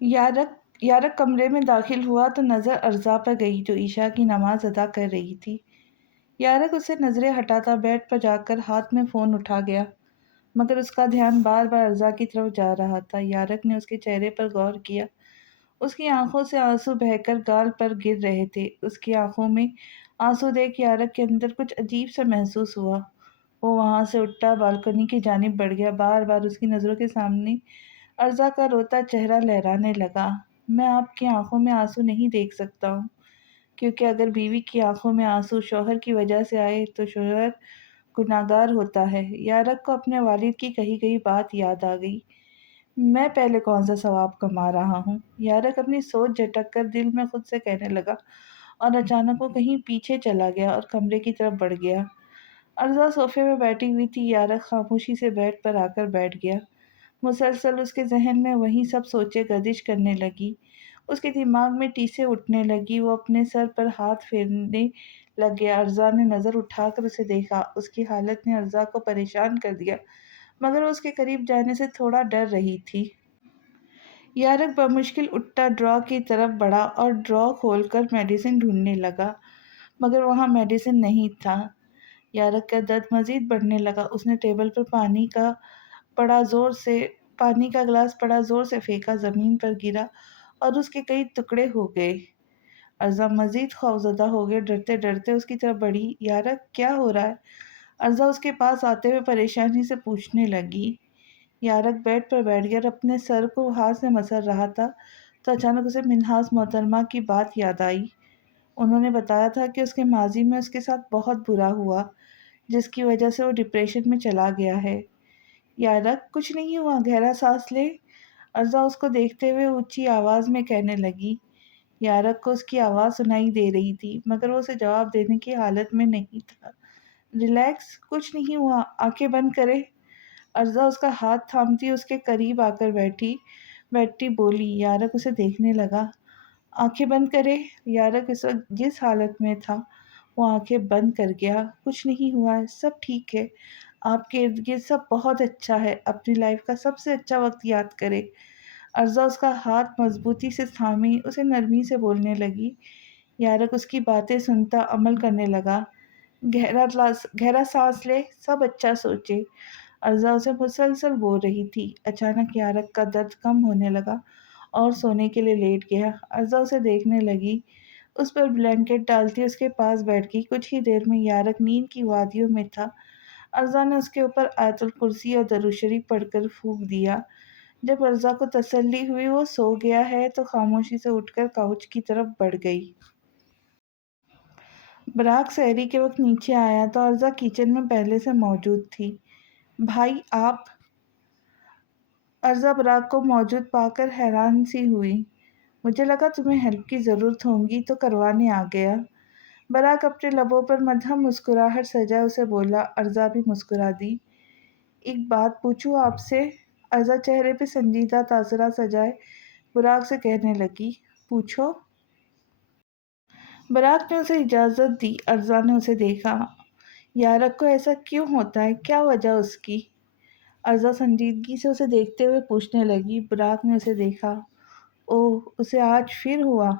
یارق یارق کمرے میں داخل ہوا تو نظر ارزا پر گئی جو عشاء کی نماز ادا کر رہی تھی۔ یارق اسے نظریں ہٹاتا بیڈ پر جا کر ہاتھ میں فون اٹھا گیا، مگر اس کا دھیان بار بار ارزا کی طرف جا رہا تھا۔ یارق نے اس کے چہرے پر غور کیا۔ اس کی آنکھوں سے آنسو بہہ کر گال پر گر رہے تھے۔ اس کی آنکھوں میں آنسو دیکھ یارق کے اندر کچھ عجیب سا محسوس ہوا۔ وہ وہاں سے اٹھا بالکنی کی جانب بڑھ گیا۔ بار بار اس کی نظروں کے سامنے ارزا کا روتا چہرہ لہرانے لگا۔ میں آپ کی آنکھوں میں آنسو نہیں دیکھ سکتا ہوں، کیونکہ اگر بیوی کی آنکھوں میں آنسو شوہر کی وجہ سے آئے تو شوہر گناہگار ہوتا ہے۔ یارق کو اپنے والد کی کہی گئی بات یاد آ گئی۔ میں پہلے کون سا ثواب کما رہا ہوں؟ یارق اپنی سوچ جھٹک کر دل میں خود سے کہنے لگا، اور اچانک وہ کہیں پیچھے چلا گیا اور کمرے کی طرف بڑھ گیا۔ ارزا صوفے میں بیٹھی ہوئی تھی۔ یارق خاموشی سے بیڈ پر آ کر بیٹھ گیا۔ مسلسل اس کے ذہن میں وہی سب سوچیں گردش کرنے لگی۔ اس کے دماغ میں ٹیسیں اٹھنے لگی۔ وہ اپنے سر پر ہاتھ پھیرنے لگ گیا۔ ارزا نے نظر اٹھا کر اسے دیکھا۔ اس کی حالت نے ارزا کو پریشان کر دیا، مگر وہ اس کے قریب جانے سے تھوڑا ڈر رہی تھی۔ یارق بمشکل اٹھا ڈرا کی طرف بڑھا اور ڈرا کھول کر میڈیسن ڈھونڈنے لگا، مگر وہاں میڈیسن نہیں تھا۔ یارق کا درد مزید بڑھنے لگا۔ اس نے ٹیبل پر پانی کا گلاس بڑا زور سے پھینکا، زمین پر گرا اور اس کے کئی ٹکڑے ہو گئے۔ ارزا مزید خوفزدہ ہو گئی، ڈرتے ڈرتے اس کی طرف بڑھی۔ یارق کیا ہو رہا ہے؟ ارزا اس کے پاس آتے ہوئے پریشانی سے پوچھنے لگی۔ یارق بیڈ پر بیٹھ گیا اور اپنے سر کو ہاتھ سے مسل رہا تھا تو اچانک اسے منہاس محترمہ کی بات یاد آئی۔ انہوں نے بتایا تھا کہ اس کے ماضی میں اس کے ساتھ بہت برا ہوا، جس کی وجہ سے وہ ڈپریشن میں چلا گیا ہے۔ یارق کچھ نہیں ہوا، گہرا سانس لے، ارزا اس کو دیکھتے ہوئے اونچی آواز میں کہنے لگی۔ یارق کو اس کی آواز سنائی دے رہی تھی، مگر وہ اسے جواب دینے کی حالت میں نہیں تھا۔ ریلیکس، کچھ نہیں ہوا، آنکھیں بند کرے۔ ارزا اس کا ہاتھ تھامتی اس کے قریب آ کر بیٹھی بولی۔ یارق اسے دیکھنے لگا۔ آنکھیں بند کرے۔ یارق اس وقت جس حالت میں تھا وہ آنکھیں بند کر گیا۔ کچھ نہیں ہوا ہے، سب ٹھیک ہے، آپ کے ارد گرد سب بہت اچھا ہے، اپنی لائف کا سب سے اچھا وقت یاد کرے۔ ارزا اس کا ہاتھ مضبوطی سے تھامی اسے نرمی سے بولنے لگی۔ یارق اس کی باتیں سنتا عمل کرنے لگا۔ گہرا سانس لے، سب اچھا سوچے، ارزا اسے مسلسل بول رہی تھی۔ اچانک یارق کا درد کم ہونے لگا اور سونے کے لیے لیٹ گیا۔ ارزا اسے دیکھنے لگی، اس پر بلینکٹ ڈالتی اس کے پاس بیٹھ گئی۔ کچھ ہی دیر میں یارق نیند کی وادیوں میں تھا۔ ارزا نے اس کے اوپر آیت الکرسی اور درود شریف پڑھ کر پھونک دیا۔ جب ارزا کو تسلی ہوئی وہ سو گیا ہے تو خاموشی سے اٹھ کر کاؤچ کی طرف بڑھ گئی۔ براق سحری کے وقت نیچے آیا تو ارزا کچن میں پہلے سے موجود تھی۔ بھائی آپ؟ ارزا براق کو موجود پا کر حیران سی ہوئی۔ مجھے لگا تمہیں ہیلپ کی ضرورت ہوگی تو کروانے آ گیا۔ براق اپنے لبوں پر مدھم مسکراہٹ سجائے اسے بولا۔ ارزا بھی مسکرا دی۔ ایک بات پوچھوں آپ سے؟ ارزا چہرے پہ سنجیدہ تاثرات سجائے براق سے کہنے لگی۔ پوچھو۔ براق نے اسے اجازت دی۔ ارزا نے اسے دیکھا۔ یارق کو ایسا کیوں ہوتا ہے؟ کیا وجہ اس کی؟ ارزا سنجیدگی سے اسے دیکھتے ہوئے پوچھنے لگی۔ براق نے اسے دیکھا۔ اوہ، اسے آج پھر ہوا؟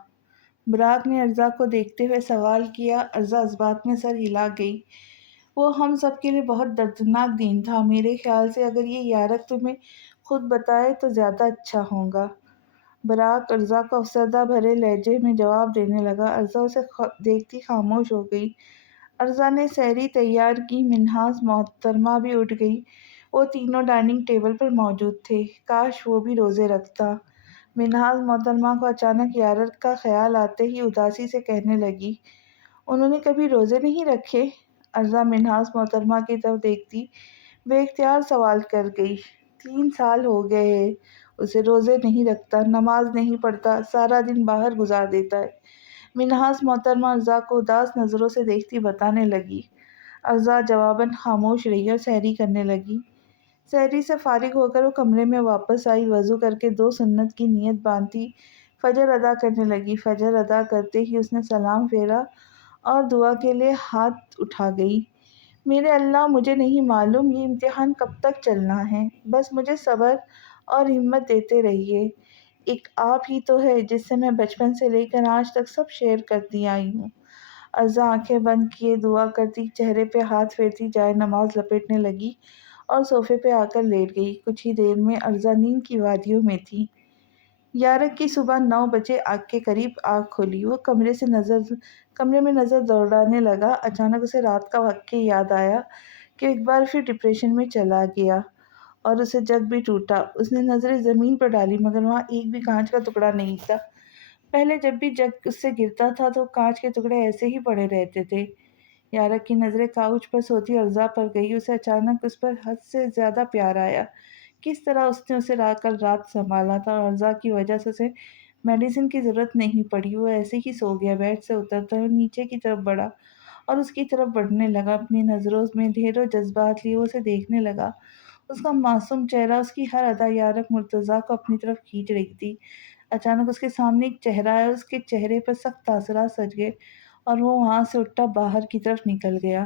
براق نے ارزا کو دیکھتے ہوئے سوال کیا۔ ارزا اس بات میں سر ہلا گئی۔ وہ ہم سب کے لیے بہت دردناک دن تھا۔ میرے خیال سے اگر یہ یارق تمہیں خود بتائے تو زیادہ اچھا ہوگا۔ براق ارزا کو افسردہ بھرے لہجے میں جواب دینے لگا۔ ارزا اسے دیکھتی خاموش ہو گئی۔ ارزا نے سحری تیار کی۔ منہاس محترمہ بھی اٹھ گئی۔ وہ تینوں ڈائننگ ٹیبل پر موجود تھے۔ کاش وہ بھی روزے رکھتا۔ منہاس محترمہ کو اچانک یارق کا خیال آتے ہی اداسی سے کہنے لگی۔ انہوں نے کبھی روزے نہیں رکھے؟ ارزا منہاس محترمہ کی طرف دیکھتی بے اختیار سوال کر گئی۔ 3 سال ہو گئے ہیں اسے روزے نہیں رکھتا، نماز نہیں پڑھتا، سارا دن باہر گزار دیتا ہے۔ منہاس محترمہ ارزا کو اداس نظروں سے دیکھتی بتانے لگی۔ ارزا جواباً خاموش رہی اور سحری کرنے لگی۔ سحری سے فارغ ہو کر وہ کمرے میں واپس آئی، وضو کر کے 2 سنت کی نیت باندھی فجر ادا کرنے لگی۔ فجر ادا کرتے ہی اس نے سلام پھیرا اور دعا کے لیے ہاتھ اٹھا گئی۔ میرے اللہ، مجھے نہیں معلوم یہ امتحان کب تک چلنا ہے، بس مجھے صبر اور ہمت دیتے رہیے۔ ایک آپ ہی تو ہے جس سے میں بچپن سے لے کر آج تک سب شیئر کرتی آئی ہوں۔ عرضا آنکھیں بند کیے دعا کرتی، چہرے پہ ہاتھ پھیرتی جائے نماز لپیٹنے لگی اور صوفے پہ آ کر لیٹ گئی۔ کچھ ہی دیر میں عرضا نیند کی وادیوں میں تھی۔ یارک کی صبح 9 بجے آگ کے قریب آنکھ کھولی۔ وہ کمرے میں نظر دوڑانے لگا۔ اچانک اسے رات کا واقعہ یاد آیا کہ ایک بار پھر ڈپریشن میں چلا گیا اور اسے جگ بھی ٹوٹا۔ اس نے نظریں زمین پر ڈالی مگر وہاں ایک بھی کانچ کا ٹکڑا نہیں تھا۔ پہلے جب بھی جگ اس سے گرتا تھا تو کانچ کے ٹکڑے ایسے ہی پڑے رہتے تھے۔ یارک کی نظریں کاؤچ پر سوتی عرضا پر گئی۔ اسے اچانک اس پر حد سے زیادہ پیار آیا۔ کس طرح اس نے اسے کل رات سنبھالا تھا اور عرضا کی وجہ سے اسے میڈیسن کی ضرورت نہیں پڑی۔ وہ ایسے ہی سو گیا۔ بیڈ سے اترتا ہے نیچے کی طرف بڑھا اور اس کی طرف بڑھنے لگا۔ اپنی نظروں میں ڈھیروں جذبات لیے وہ اسے دیکھنے لگا۔ اس کا معصوم چہرہ، اس کی ہر ادا یارک مرتضیٰ کو اپنی طرف کھینچ رہی تھی۔ اچانک اس کے سامنے ایک چہرہ آیا۔ اس کے چہرے پر سخت تاثرات سج گئے اور وہ وہاں سے اٹھا باہر کی طرف نکل گیا۔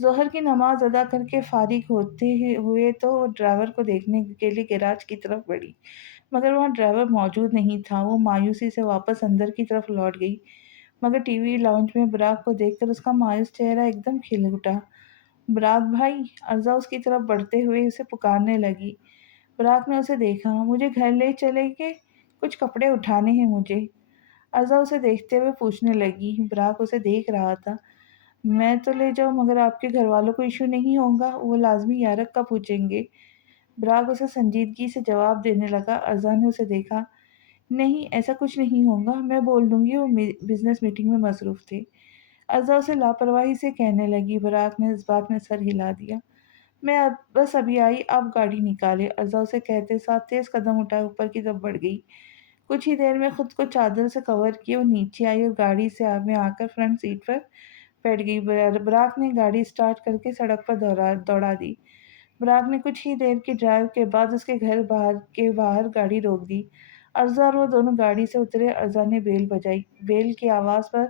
ظہر کی نماز ادا کر کے فارغ ہوتے ہوئے تو وہ ڈرائیور کو دیکھنے کے لیے گیراج کی طرف بڑھی مگر وہاں ڈرائیور موجود نہیں تھا۔ وہ مایوسی سے واپس اندر کی طرف لوٹ گئی مگر ٹی وی لاؤنج میں براق کو دیکھ کر اس کا مایوس چہرہ ایک دم کھل اٹھا۔ براق بھائی! عرضا اس کی طرف بڑھتے ہوئے اسے پکارنے لگی۔ براق نے اسے دیکھا۔ مجھے گھر لے چلے گے؟ کچھ کپڑے اٹھانے ہیں مجھے۔ عرضا اسے دیکھتے ہوئے پوچھنے لگی۔ براق اسے دیکھ رہا تھا۔ میں تو لے جاؤں مگر آپ کے گھر والوں کو ایشو نہیں ہوگا؟ وہ لازمی یارک کا پوچھیں گے۔ براق اسے سنجیدگی سے جواب دینے لگا۔ عرضا نے اسے دیکھا۔ نہیں، ایسا کچھ نہیں ہوگا، میں بول دوں گی، وہ بزنس میٹنگ میں مصروف تھے۔ عرضا اسے لاپرواہی سے کہنے لگی۔ براق نے اس بات میں سر ہلا دیا۔ میں بس ابھی آئی، آپ گاڑی نکالے۔ عرضا اسے کہتے ساتھ تیز قدم اٹھائے اوپر کی طرف بڑھ گئی۔ کچھ ہی دیر میں خود کو چادر سے کور کیے وہ نیچے آئی اور گاڑی سے آ کر فرنٹ سیٹ پر بیٹھ گئی۔ براق نے گاڑی سٹارٹ کر کے سڑک پر دوڑا دی۔ براق نے کچھ ہی دیر کی ڈرائیو کے بعد اس کے گھر کے باہر گاڑی روک دی۔ عرضا اور وہ دونوں گاڑی سے اترے۔ عرضا نے بیل بجائی۔ بیل کی آواز پر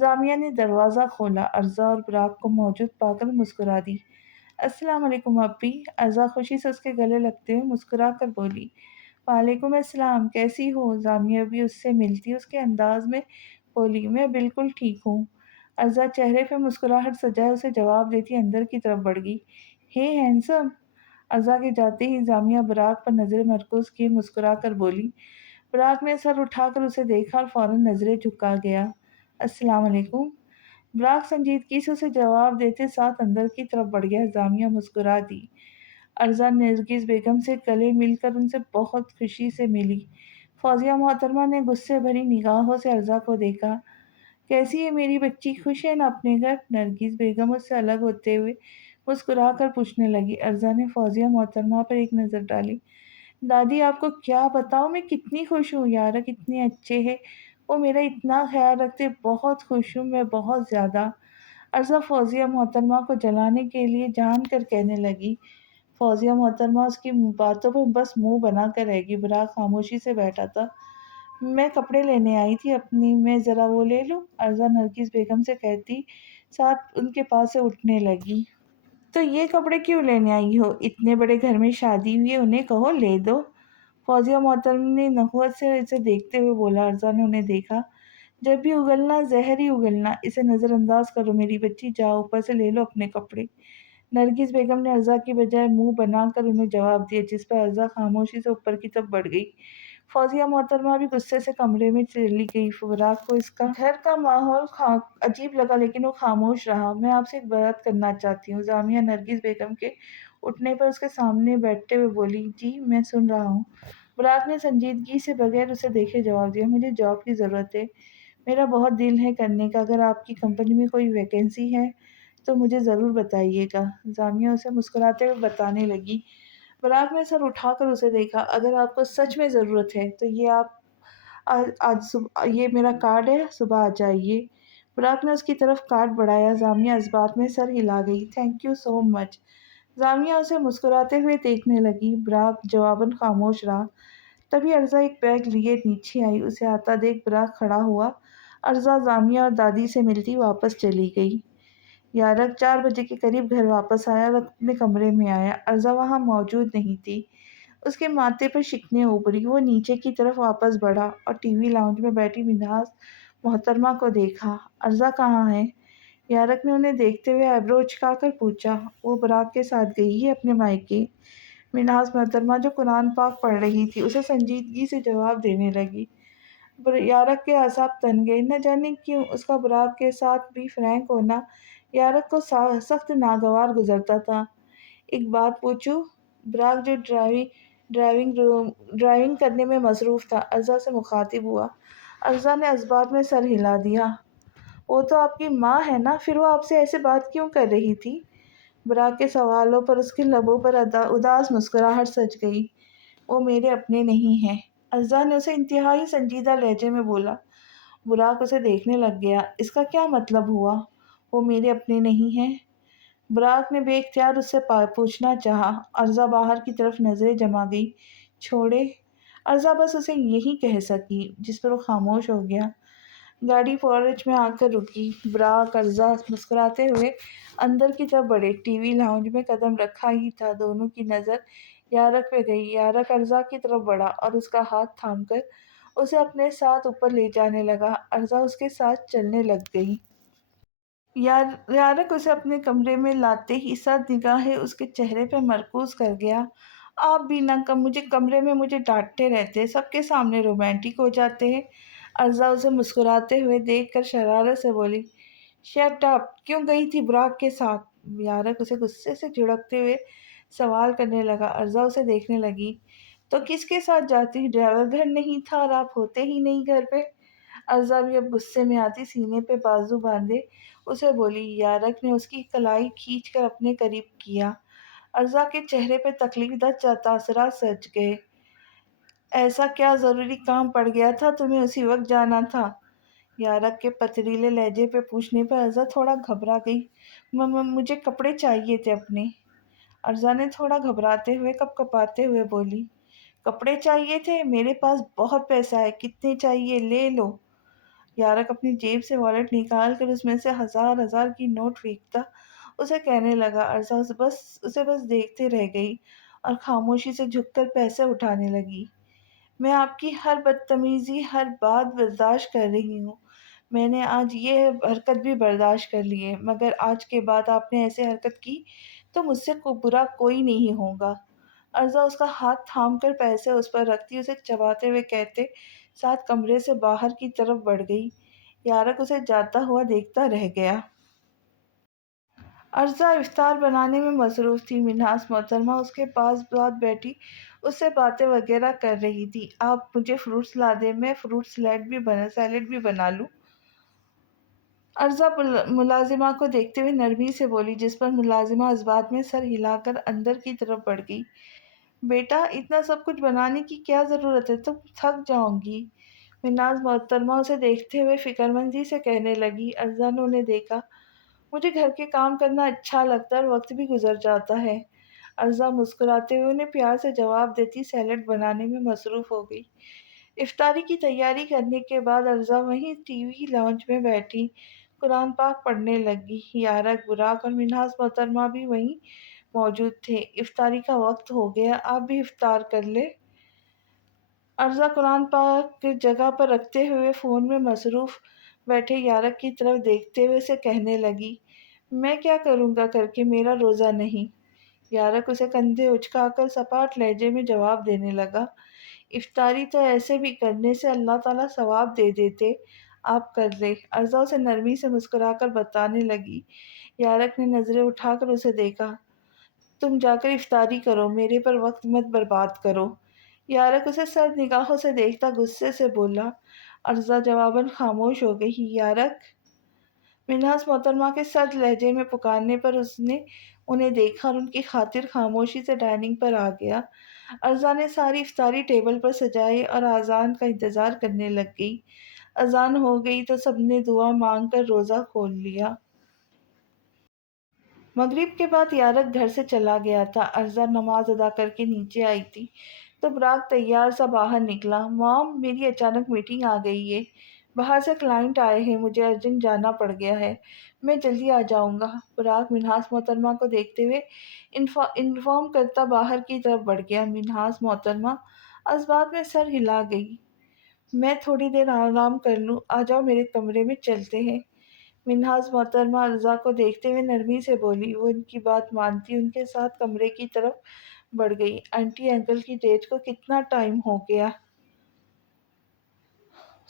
جامعہ نے دروازہ کھولا۔ عرضا اور براق کو موجود پا کر مسکرا دی۔ السلام علیکم اپی۔ عرضا خوشی سے اس کے گلے لگتے ہوئے مسکرا کر بولی۔ وعلیکم السلام، کیسی ہو؟ جامعہ بھی اس سے ملتی اس کے انداز میں بولی۔ میں بالکل ٹھیک ہوں۔ عرضا چہرے پہ مسکراہٹ سجائے اسے جواب دیتی اندر کی طرف بڑھ گئی۔ ہے ہینسم۔ عرضا کے جاتے ہی جامعہ براق پر نظریں مرکوز کیے مسکرا کر بولی۔ براق نے سر اٹھا کر اسے دیکھا اور فوراً نظریں جھکا گیا۔ السلام علیکم۔ براق سنجیدگی سے اسے جواب دیتے ساتھ اندر کی طرف بڑھ گیا۔ جامعہ مسکرا دی۔ عرضا نرگس بیگم سے گلے مل کر ان سے بہت خوشی سے ملی۔ فوزیہ محترمہ نے غصے بھری نگاہوں سے عرضا کو دیکھا۔ کیسی ہے میری بچی؟ خوش ہے نا اپنے گھر؟ نرگس بیگم اس سے الگ ہوتے ہوئے مسکرا کر پوچھنے لگی۔ عرضا نے فوزیہ محترمہ پر ایک نظر ڈالی۔ دادی آپ کو کیا بتاؤں میں کتنی خوش ہوں، یارک اتنے اچھے ہیں، وہ میرا اتنا خیال رکھتے، بہت خوش ہوں میں، بہت زیادہ۔ عرضا فوزیہ محترمہ کو جلانے کے لیے جان کر کہنے لگی۔ فوزیہ محترمہ اس کی باتوں پر بس منہ بنا کر رہ گئی۔ براق خاموشی سے بیٹھا تھا۔ میں کپڑے لینے آئی تھی اپنی، میں ذرا وہ لے لوں؟ عرضا نرگس بیگم سے کہتی ساتھ ان کے پاس سے اٹھنے لگی۔ تو یہ کپڑے کیوں لینے آئی ہو؟ اتنے بڑے گھر میں شادی ہوئی ہے، انہیں کہو لے دو۔ فوزیہ محترم نے نخوت سے اسے دیکھتے ہوئے بولا۔ عرضا نے انہیں دیکھا۔ جب بھی اگلنا زہر ہی اگلنا، اسے نظر انداز کرو میری بچی، جاؤ اوپر سے لے لو اپنے کپڑے۔ نرگس بیگم نے عرضا کی بجائے منہ بنا کر انہیں جواب دیا جس پر عرضا خاموشی سے اوپر کی طرف بڑھ گئی۔ فوزیہ محترمہ بھی غصے سے کمرے میں چلی گئی۔ براق کو اس کا گھر کا ماحول عجیب لگا لیکن وہ خاموش رہا۔ میں آپ سے ایک بات کرنا چاہتی ہوں۔ جامعہ نرگس بیگم کے اٹھنے پر اس کے سامنے بیٹھتے ہوئے بولی۔ جی میں سن رہا ہوں۔ براق نے سنجیدگی سے بغیر اسے دیکھے جواب دیا۔ مجھے جاب کی ضرورت ہے، میرا بہت دل ہے کرنے کا، اگر آپ کی کمپنی میں کوئی ویکینسی ہے تو مجھے ضرور بتائیے گا۔ جامعہ اسے مسکراتے ہوئے بتانے لگی۔ براق نے سر اٹھا کر اسے دیکھا۔ اگر آپ کو سچ میں ضرورت ہے تو یہ میرا کارڈ ہے، صبح آ جائیے۔ براق نے اس کی طرف کارڈ بڑھایا۔ جامعہ اس بات میں سر ہلا گئی۔ تھینک یو سو مچ۔ جامعہ اسے مسکراتے ہوئے دیکھنے لگی۔ براق جواباً خاموش رہا۔ تبھی عرضا ایک بیگ لیے نیچے آئی۔ اسے آتا دیکھ براق کھڑا ہوا۔ عرضا جامعہ اور دادی سے ملتی واپس چلی گئی۔ یارک 4 بجے کے قریب گھر واپس آیا اور اپنے کمرے میں آیا۔ عرضا وہاں موجود نہیں تھی۔ اس کے ماتھے پر شکنیں ابھری۔ وہ نیچے کی طرف واپس بڑھا اور ٹی وی لاؤنج میں بیٹھی منہاس محترمہ کو دیکھا۔ ارزا کہاں ہے؟ یارک نے انہیں دیکھتے ہوئے آئیبرو اچکا کر پوچھا۔ وہ براق کے ساتھ گئی ہے اپنے مائکے۔ منہاس محترمہ جو قرآن پاک پڑھ رہی تھی اسے سنجیدگی سے جواب دینے لگی۔ یارک کے اعصاب تن گئے، نہ جانے کیوں اس کا براق کے ساتھ بھی فرینک ہونا یارک کو سخت ناگوار گزرتا تھا۔ ایک بات پوچھوں؟ براق جو ڈرائیونگ کرنے میں مصروف تھا ارزا سے مخاطب ہوا۔ ارزا نے اثبات میں سر ہلا دیا۔ وہ تو آپ کی ماں ہے نا، پھر وہ آپ سے ایسے بات کیوں کر رہی تھی؟ براق کے سوالوں پر اس کے لبوں پر اداس مسکراہٹ سج گئی۔ وہ میرے اپنے نہیں ہیں، ارزا نے اسے انتہائی سنجیدہ لہجے میں بولا۔ براق اسے دیکھنے لگ گیا۔ اس کا کیا مطلب ہوا؟ وہ میرے اپنے نہیں ہیں؟ براق نے بے اختیار اس سے پوچھنا چاہا۔ ارزا باہر کی طرف نظریں جما گئی۔ چھوڑے، ارزا بس اسے یہی کہہ سکی، جس پر وہ خاموش ہو گیا۔ گاڑی پورچ میں آ کر رکی۔ براق ارزا مسکراتے ہوئے اندر کی طرف بڑھے۔ ٹی وی لاؤنج میں قدم رکھا ہی تھا، دونوں کی نظر یارک پہ گئی۔ یارک ارزا کی طرف بڑھا اور اس کا ہاتھ تھام کر اسے اپنے ساتھ اوپر لے جانے لگا۔ ارزا اس کے ساتھ چلنے لگ گئی۔ یارک اسے اپنے کمرے میں لاتے ہی سرد نگاہیں اس کے چہرے پہ مرکوز کر گیا۔ آپ بھی نہ مجھے کمرے میں مجھے ڈانٹتے رہتے، سب کے سامنے رومانٹک ہو جاتے ہیں۔ ارزا اسے مسکراتے ہوئے دیکھ کر شرارت سے بولی۔ شٹ اپ، کیوں گئی تھی براق کے ساتھ؟ یارک اسے غصے سے جھڑکتے ہوئے سوال کرنے لگا۔ ارزا اسے دیکھنے لگی۔ تو کس کے ساتھ جاتی؟ ڈرائیور گھر نہیں تھا اور آپ ہوتے ہی نہیں گھر پہ۔ ارزا بھی اب غصے میں آتی سینے پہ بازو باندھے اسے بولی۔ یارک نے اس کی کلائی کھینچ کر اپنے قریب کیا۔ ارزا کے چہرے پہ تکلیف دہ تاثرات سج گئے۔ ایسا کیا ضروری کام پڑ گیا تھا تمہیں اسی وقت جانا تھا؟ یارک کے پتریلے لہجے پہ پوچھنے پر ارزا تھوڑا گھبرا گئی۔ مجھے کپڑے چاہیے تھے اپنے۔ ارزا نے تھوڑا گھبراتے ہوئے کپاتے ہوئے بولی۔ کپڑے چاہیے تھے؟ میرے پاس بہت پیسہ ہے، کتنے چاہیے لے لو۔ یارک اپنی جیب سے والیٹ نکال کر اس میں سے ہزار کی نوٹ پھینکتا اسے کہنے لگا۔ ارزا اسے بس دیکھتے رہ گئی اور خاموشی سے جھک کر پیسے اٹھانے لگی۔ میں آپ کی ہر بدتمیزی، ہر بات برداشت کر رہی ہوں۔ میں نے آج یہ حرکت بھی برداشت کر لی ہے، مگر آج کے بعد آپ نے ایسے حرکت کی تو مجھ سے برا کوئی نہیں ہوگا۔ ارزا اس کا ہاتھ تھام کر پیسے اس پر رکھتی اسے چباتے ہوئے کہتے ساتھ کمرے سے باہر کی طرف بڑھ گئی۔ یارک اسے جاتا ہوا دیکھتا رہ گیا۔ ارزا افطار بنانے میں مصروف تھی۔ منہاس محترمہ اس کے پاس بیٹھی اس سے باتیں وغیرہ کر رہی تھی۔ آپ مجھے فروٹس لا دیں، میں فروٹ سیلیڈ بھی بنا لوں۔ ارزا ملازمہ کو دیکھتے ہوئے نرمی سے بولی، جس پر ملازمہ اثبات میں سر ہلا کر اندر کی طرف بڑھ گئی۔ بیٹا، اتنا سب کچھ بنانے کی کیا ضرورت ہے؟ تم تھک جاؤ گی۔ منہاس محترمہ اسے دیکھتے ہوئے فکرمندی سے کہنے لگی۔ ارزا نے انہیں دیکھا۔ مجھے گھر کے کام کرنا اچھا لگتا ہے اور وقت بھی گزر جاتا ہے۔ ارزا مسکراتے ہوئے انہیں پیار سے جواب دیتی سیلیڈ بنانے میں مصروف ہو گئی۔ افطاری کی تیاری کرنے کے بعد ارزا وہیں ٹی وی لاؤنج میں بیٹھی قرآن پاک پڑھنے لگی۔ یارک، براق اور منہاس محترمہ بھی وہیں موجود تھے۔ افطاری کا وقت ہو گیا، آپ بھی افطار کر لیں۔ ارزا قرآن پاک جگہ پر رکھتے ہوئے فون میں مصروف بیٹھے یارک کی طرف دیکھتے ہوئے اسے کہنے لگی۔ میں کیا کروں گا کر کے، میرا روزہ نہیں۔ یارک اسے کندھے اچکا کر سپاٹ لہجے میں جواب دینے لگا۔ افطاری تو ایسے بھی کرنے سے اللہ تعالیٰ ثواب دے دیتے، آپ کر لیں۔ ارزا اسے نرمی سے مسکرا کر بتانے لگی۔ یارک نے نظریں اٹھا کر اسے دیکھا۔ تم جا کر افطاری کرو، میرے پر وقت مت برباد کرو۔ یارک اسے سرد نگاہوں سے دیکھتا غصے سے بولا۔ ارزا جواباً خاموش ہو گئی۔ یارک، منہاس محترمہ کے سرد لہجے میں پکارنے پر اس نے انہیں دیکھا اور ان کی خاطر خاموشی سے ڈائننگ پر آ گیا۔ ارزا نے ساری افطاری ٹیبل پر سجائی اور اذان کا انتظار کرنے لگ گئی۔ اذان ہو گئی تو سب نے دعا مانگ کر روزہ کھول لیا۔ مغرب کے بعد یارک گھر سے چلا گیا تھا۔ ارزا نماز ادا کر کے نیچے آئی تھی تو براق تیار سا باہر نکلا۔ مام، میری اچانک میٹنگ آ گئی ہے۔ باہر سے کلائنٹ آئے ہیں، مجھے ارجنٹ جانا پڑ گیا ہے، میں جلدی آ جاؤں گا۔ براق منہاس محترمہ کو دیکھتے ہوئے انفارم کرتا باہر کی طرف بڑھ گیا۔ منہاس محترمہ اسبات میں سر ہلا گئی۔ میں تھوڑی دیر آرام کر لوں، آ جاؤ میرے کمرے میں چلتے ہیں۔ منہاس محترمہ رضا کو دیکھتے ہوئے نرمی سے بولی۔ وہ ان کی بات مانتی ان کے ساتھ کمرے کی طرف بڑھ گئی۔ آنٹی انکل کی ڈیٹ کو کتنا ٹائم ہو گیا؟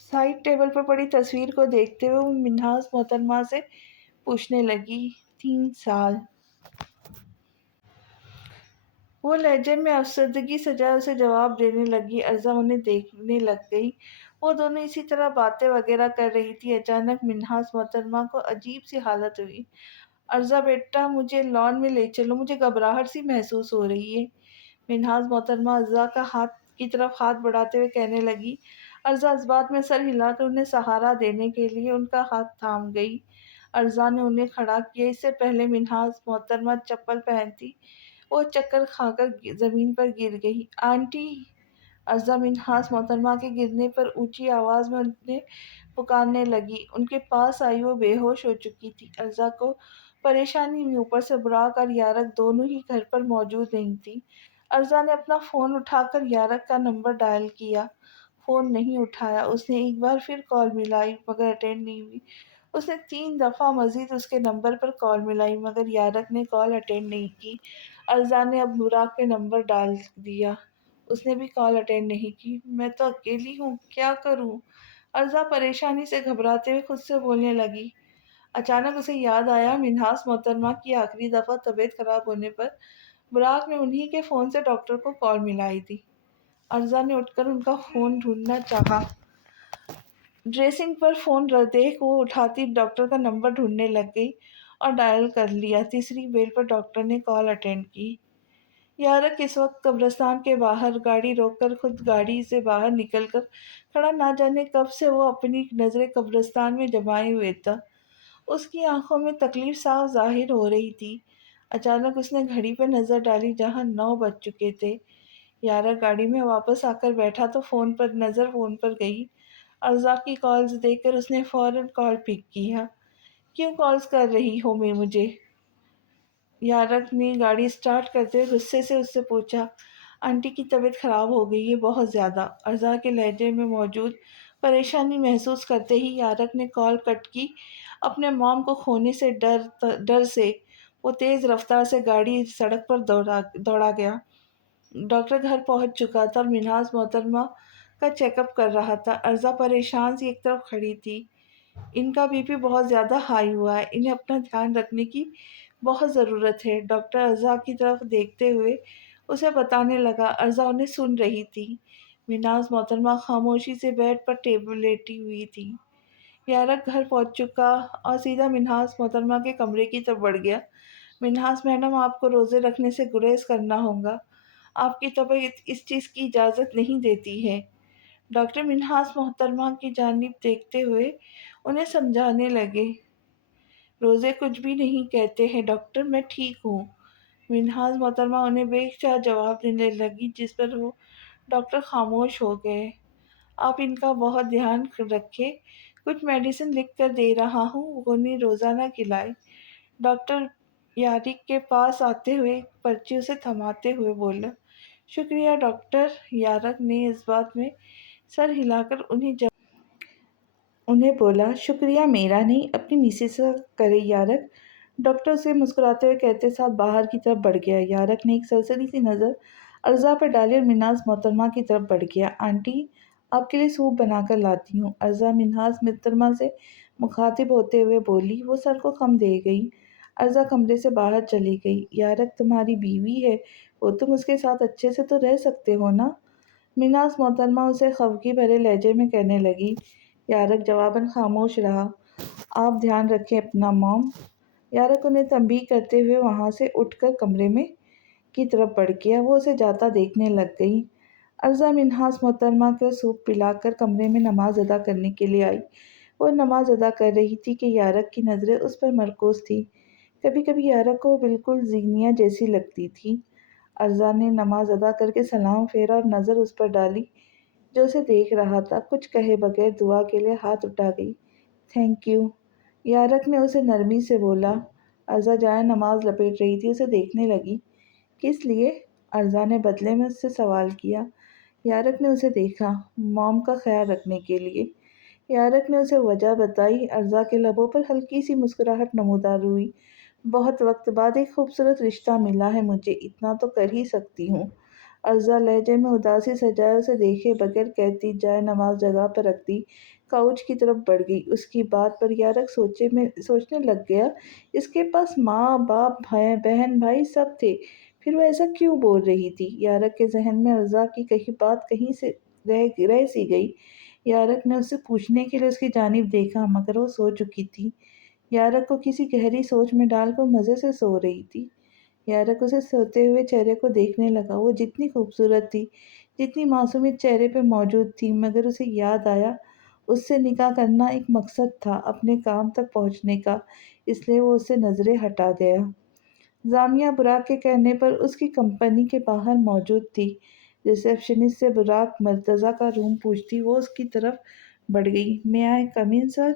سائڈ ٹیبل پر پڑی تصویر کو دیکھتے ہوئے وہ منہاس محترمہ سے پوچھنے لگی۔ 3 سال۔ وہ لہجے میں افسردگی سجائے اسے جواب دینے لگی۔ ارزا انہیں دیکھنے لگ گئی۔ وہ دونوں اسی طرح باتیں وغیرہ کر رہی تھی۔ اچانک منہاس محترمہ کو عجیب سی حالت ہوئی۔ ارزا بیٹا مجھے لان میں لے چلو، مجھے گھبراہٹ سی محسوس ہو رہی ہے۔ منہاس محترمہ ارزا کی طرف ہاتھ بڑھاتے ہوئے کہنے لگی۔ ارزا اس بات میں سر ہلا کر انہیں سہارا دینے کے لیے ان کا ہاتھ تھام گئی۔ ارزا نے انہیں کھڑا کیا۔ اس سے پہلے منہاس محترمہ چپل پہنتی وہ چکر کھا کر زمین پر گر گئی۔ آنٹی! ارزا منہاس محترمہ کے گرنے پر اونچی آواز میں انہیں پکارنے لگی۔ ان کے پاس آئی، وہ بے ہوش ہو چکی تھی۔ ارزا کو پریشانی ہوئی، اوپر سے براق اور یارق دونوں ہی گھر پر موجود نہیں تھی۔ ارزا نے اپنا فون اٹھا کر یارق کا نمبر ڈائل کیا۔ فون نہیں اٹھایا۔ اس نے ایک بار پھر کال ملائی مگر اٹینڈ نہیں ہوئی۔ اس نے 3 دفعہ مزید اس کے نمبر پر کال ملائی مگر یارق نے کال اٹینڈ نہیں کی۔ ارزا نے اب براق کے نمبر ڈائل دیا، اس نے بھی کال اٹینڈ نہیں کی۔ میں تو اکیلی ہوں، کیا کروں؟ ارزا پریشانی سے گھبراتے ہوئے خود سے بولنے لگی۔ اچانک اسے یاد آیا منہاس محترمہ کی آخری دفعہ طبیعت خراب ہونے پر براق نے انہی کے فون سے ڈاکٹر کو کال ملائی تھی۔ ارزا نے اٹھ کر ان کا فون ڈھونڈنا چاہا۔ ڈریسنگ پر فون دیکھ وہ اٹھاتی ڈاکٹر کا نمبر ڈھونڈنے لگ گئی اور ڈائل کر لیا۔ تیسری بیل پر ڈاکٹر نے کال اٹینڈ کی۔ یارق اس وقت قبرستان کے باہر گاڑی روک کر خود گاڑی سے باہر نکل کر کھڑا نہ جانے کب سے وہ اپنی نظریں قبرستان میں جمائے ہوئے تھا۔ اس کی آنکھوں میں تکلیف صاف ظاہر ہو رہی تھی۔ اچانک اس نے گھڑی پہ نظر ڈالی جہاں 9 بج چکے تھے۔ یارق گاڑی میں واپس آ کر بیٹھا تو فون پر گئی۔ ارزا کی کالز دیکھ کر اس نے فوراً کال پک کیا۔ کیوں کالز کر رہی ہو مجھے؟ یارق نے گاڑی سٹارٹ کرتے ہوئے غصے سے اس سے پوچھا۔ آنٹی کی طبیعت خراب ہو گئی ہے بہت زیادہ۔ ارزا کے لہجے میں موجود پریشانی محسوس کرتے ہی یارق نے کال کٹ کی۔ اپنے مام کو کھونے سے ڈر سے وہ تیز رفتار سے گاڑی سڑک پر دوڑا گیا۔ ڈاکٹر گھر پہنچ چکا تھا اور منہاس محترمہ کا چیک اپ کر رہا تھا۔ ارزا پریشان سی ایک طرف کھڑی تھی۔ ان کا بی پی بہت زیادہ ہائی ہوا ہے، انہیں اپنا دھیان رکھنے کی بہت ضرورت ہے۔ ڈاکٹر ارزا کی طرف دیکھتے ہوئے اسے بتانے لگا۔ ارزا انہیں سن رہی تھی۔ منہاس محترمہ خاموشی سے بیڈ پر لیٹی ہوئی تھی۔ یارق گھر پہنچ چکا اور سیدھا منہاس محترمہ کے کمرے کی طرف بڑھ گیا۔ منہاس میڈم آپ کو روزے رکھنے سے گریز کرنا ہوگا، آپ کی طبیعت اس چیز کی اجازت نہیں دیتی ہے۔ ڈاکٹر منہاس محترمہ کی جانب دیکھتے ہوئے انہیں سمجھانے لگے۔ روزے کچھ بھی نہیں کہتے ہیں ڈاکٹر، میں ٹھیک ہوں۔ منہاس محترمہ انہیں بے چاہ جواب دینے لگی جس پر وہ ڈاکٹر خاموش ہو گئے۔ آپ ان کا بہت دھیان رکھیں، کچھ میڈیسن لکھ کر دے رہا ہوں، وہ انہیں روزانہ کھلائیں۔ ڈاکٹر یارق کے پاس آتے ہوئے پرچی اسے تھماتے ہوئے بولا۔ شکریہ ڈاکٹر۔ یارق نے اس بات میں سر ہلا کر انہیں بولا۔ شکریہ میرا نہیں، اپنی میسز سے کرے یارق۔ ڈاکٹر اسے مسکراتے ہوئے کہتے ساتھ باہر کی طرف بڑھ گیا۔ یارق نے ایک سرسری سی نظر ارزا پہ ڈالی اور منہاس محترمہ کی طرف بڑھ گیا۔ آنٹی آپ کے لیے سوپ بنا کر لاتی ہوں، ارزا منہاس محترمہ سے مخاطب ہوتے ہوئے بولی۔ وہ سر کو خم دے گئی۔ ارزا کمرے سے باہر چلی گئی۔ یارق تمہاری بیوی ہے، وہ تم اس کے ساتھ اچھے سے تو رہ سکتے ہو نا؟ منہاس محترمہ اسے خفگی بھرے لہجے میں کہنے لگی۔ یارق جواباً خاموش رہا۔ آپ دھیان رکھیں اپنا مام۔ یارق انہیں تنبیہ کرتے ہوئے وہاں سے اٹھ کر کمرے میں کی طرف بڑھ گیا۔ وہ اسے جاتا دیکھنے لگ گئی۔ ارزا منہاس محترمہ کو سوپ پلا کر کمرے میں نماز ادا کرنے کے لیے آئی۔ وہ نماز ادا کر رہی تھی کہ یارق کی نظریں اس پر مرکوز تھیں۔ کبھی کبھی یارق کو وہ بالکل زینیہ جیسی لگتی تھی۔ ارزا نے نماز ادا کر کے سلام پھیرا اور نظر اس پر ڈالی جو اسے دیکھ رہا تھا کچھ کہے بغیر دعا کے لیے ہاتھ اٹھا گئی۔ تھینک یو، یارک نے اسے نرمی سے بولا۔ ارزا جائے نماز لپیٹ رہی تھی، اسے دیکھنے لگی۔ کس لیے؟ ارزا نے بدلے میں اس سے سوال کیا۔ یارک نے اسے دیکھا۔ موم کا خیال رکھنے کے لیے۔ یارک نے اسے وجہ بتائی۔ ارزا کے لبوں پر ہلکی سی مسکراہٹ نمودار ہوئی۔ بہت وقت بعد ایک خوبصورت رشتہ ملا ہے مجھے، اتنا تو کر ہی سکتی ہوں۔ ارزا لہجے میں اداسی سجائے اسے دیکھے بغیر کہتی جائے نماز جگہ پر رکھتی کاؤچ کی طرف بڑھ گئی۔ اس کی بات پر یارک سوچنے لگ گیا، اس کے پاس ماں باپ بہن بھائی سب تھے، پھر وہ ایسا کیوں بول رہی تھی؟ یارک کے ذہن میں ارزا کی کہی بات کہیں سے رہ سی گئی۔ یارک نے اسے پوچھنے کے لیے اس کی جانب دیکھا مگر وہ سو چکی تھی۔ یارک کو کسی گہری سوچ میں ڈال کر مزے سے سو رہی تھی۔ یارک اسے سوتے ہوئے چہرے کو دیکھنے لگا۔ وہ جتنی خوبصورت تھی، جتنی معصومیت چہرے پہ موجود تھی، مگر اسے یاد آیا اس سے نکاح کرنا ایک مقصد تھا اپنے کام تک پہنچنے کا، اس لیے وہ اس سے نظریں ہٹا گیا۔ زامیہ براق کے کہنے پر اس کی کمپنی کے باہر موجود تھی۔ ریسیپشنسٹ سے براق مرتضیٰ کا روم پوچھتی وہ اس کی طرف بڑھ گئی۔ "میں آئی کم ان سر؟"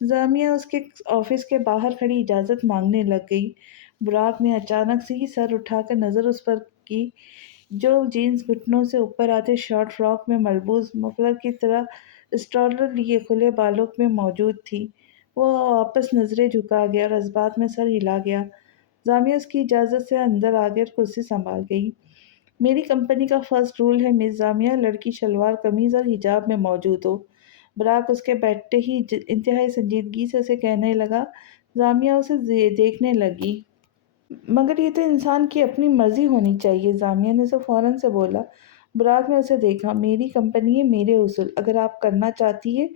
زامیہ اس کے آفس کے باہر کھڑی اجازت مانگنے لگ گئی۔ براق نے اچانک سے ہی سر اٹھا کر نظر اس پر کی جو جینز گھٹنوں سے اوپر آتے شارٹ فراک میں ملبوس مفلر کی طرح اسٹرولر لیے کھلے بالوں میں موجود تھی۔ وہ واپس نظریں جھکا گیا اور جذبات میں سر ہلا گیا۔ زامیہ اس کی اجازت سے اندر آ کر کرسی سنبھال گئی۔ "میری کمپنی کا فرسٹ رول ہے مس زامیہ، لڑکی شلوار قمیض اور حجاب میں موجود ہو۔" براق اس کے بیٹھتے ہی انتہائی سنجیدگی سے اسے کہنے لگا۔ زامیہ اسے دیکھنے لگی۔ "مگر یہ تو انسان کی اپنی مرضی ہونی چاہیے۔" زامیہ نے اسے فوراً سے بولا۔ براق نے اسے دیکھا۔ "میری کمپنی ہے، میرے اصول، اگر آپ کرنا چاہتی ہیں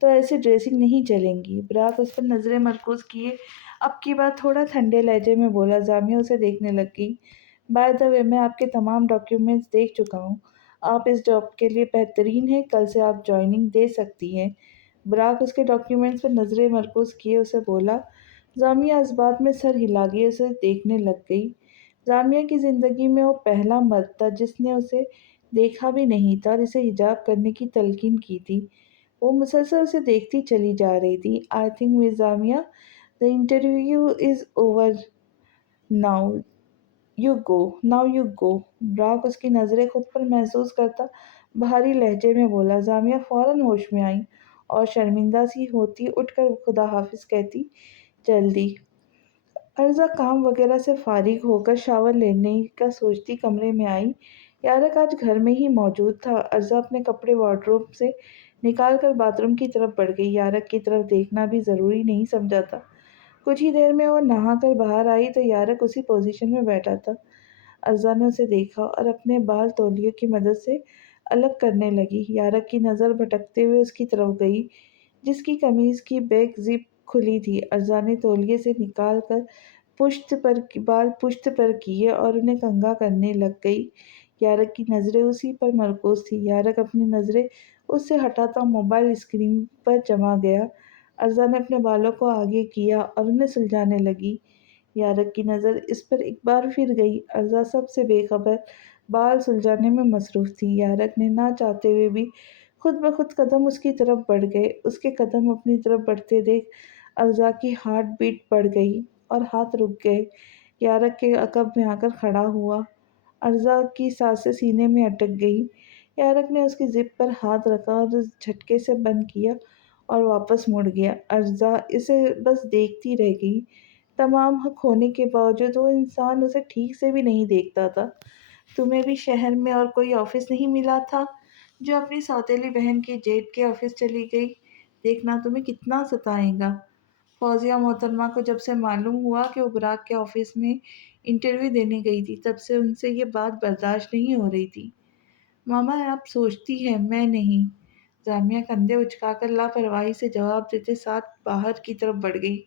تو ایسی ڈریسنگ نہیں چلیں گی۔" براق اس پر نظریں مرکوز کیے اب کی بات تھوڑا ٹھنڈے لہجے میں بولا۔ زامیہ اسے دیکھنے لگ گئی۔ "بائی دی وے، میں آپ کے تمام ڈاکیومنٹس دیکھ چکا ہوں۔ آپ اس جاب کے لیے بہترین ہیں، کل سے آپ جوائننگ دے سکتی ہیں۔" براق اس کے ڈاکیومنٹس پر نظریں مرکوز کیے اسے بولا۔ زامیہ اس بات میں سر ہلا کے اسے دیکھنے لگ گئی۔ زامیہ کی زندگی میں وہ پہلا مرد تھا جس نے اسے دیکھا بھی نہیں تھا اور اسے حجاب کرنے کی تلقین کی تھی۔ وہ مسلسل اسے دیکھتی چلی جا رہی تھی۔ "I think miss Zamia the interview is over now you go." Buraq اس کی نظریں خود پر محسوس کرتا بھاری لہجے میں بولا۔ زامیہ فوراً ہوش میں آئی اور شرمندہ سی ہوتی اٹھ کر خدا حافظ کہتی جلدی۔ ارزا کام وغیرہ سے فارغ ہو کر شاور لینے کا سوچتی کمرے میں آئی۔ یارک آج گھر میں ہی موجود تھا۔ ارزا اپنے کپڑے وارڈروب سے نکال کر باتھ روم کی طرف بڑھ گئی۔ یارک کی طرف دیکھنا بھی ضروری نہیں سمجھا تھا۔ کچھ ہی دیر میں وہ نہا کر باہر آئی تو یارک اسی پوزیشن میں بیٹھا تھا۔ ارزا نے اسے دیکھا اور اپنے بال تولیے کی مدد سے الگ کرنے لگی۔ یارک کی نظر بھٹکتے ہوئے اس کی طرف گئی جس کی قمیض کی بیک زپ کھلی تھی۔ ارزا نے تولیے سے نکال کر بال پشت پر کیے اور انہیں کنگھا کرنے لگ گئی۔ یارک کی نظریں اسی پر مرکوز تھیں۔ یارک اپنی نظریں اس سے ہٹاتا موبائل اسکرین پر جما گیا۔ ارزا نے اپنے بالوں کو آگے کیا اور انہیں سلجھانے لگی۔ یارک کی نظر اس پر ایک بار پھر گئی۔ ارزا سب سے بے خبر بال سلجھانے میں مصروف تھی۔ یارک نے نہ چاہتے ہوئے بھی خود بخود قدم اس کی طرف بڑھ گئے۔ اس کے قدم اپنی طرف بڑھتے دیکھ ارزا کی ہارٹ بیٹ بڑھ گئی اور ہاتھ رک گئے۔ یارک کے عقب میں آ کر کھڑا ہوا۔ ارزا کی سانسیں سینے میں اٹک گئیں۔ یارک نے اس کی زپ پر ہاتھ رکھا اور جھٹکے سے بند کیا اور واپس مڑ گیا۔ ارزا اسے بس دیکھتی رہ گئی۔ تمام حق ہونے کے باوجود وہ انسان اسے ٹھیک سے بھی نہیں دیکھتا تھا۔ "تمہیں بھی شہر میں اور کوئی آفس نہیں ملا تھا جو اپنی سوتیلی بہن کے جیٹ کے آفس چلی گئی؟ دیکھنا تمہیں کتنا ستائے گا۔" فوزیہ محترمہ کو جب سے معلوم ہوا کہ وہ براق کے آفس میں انٹرویو دینے گئی تھی تب سے ان سے یہ بات برداشت نہیں ہو رہی تھی۔ "ماما آپ سوچتی ہیں، میں نہیں۔" زامیہ کندھے اچکا کر لاپرواہی سے جواب دیتے ساتھ باہر کی طرف بڑھ گئی۔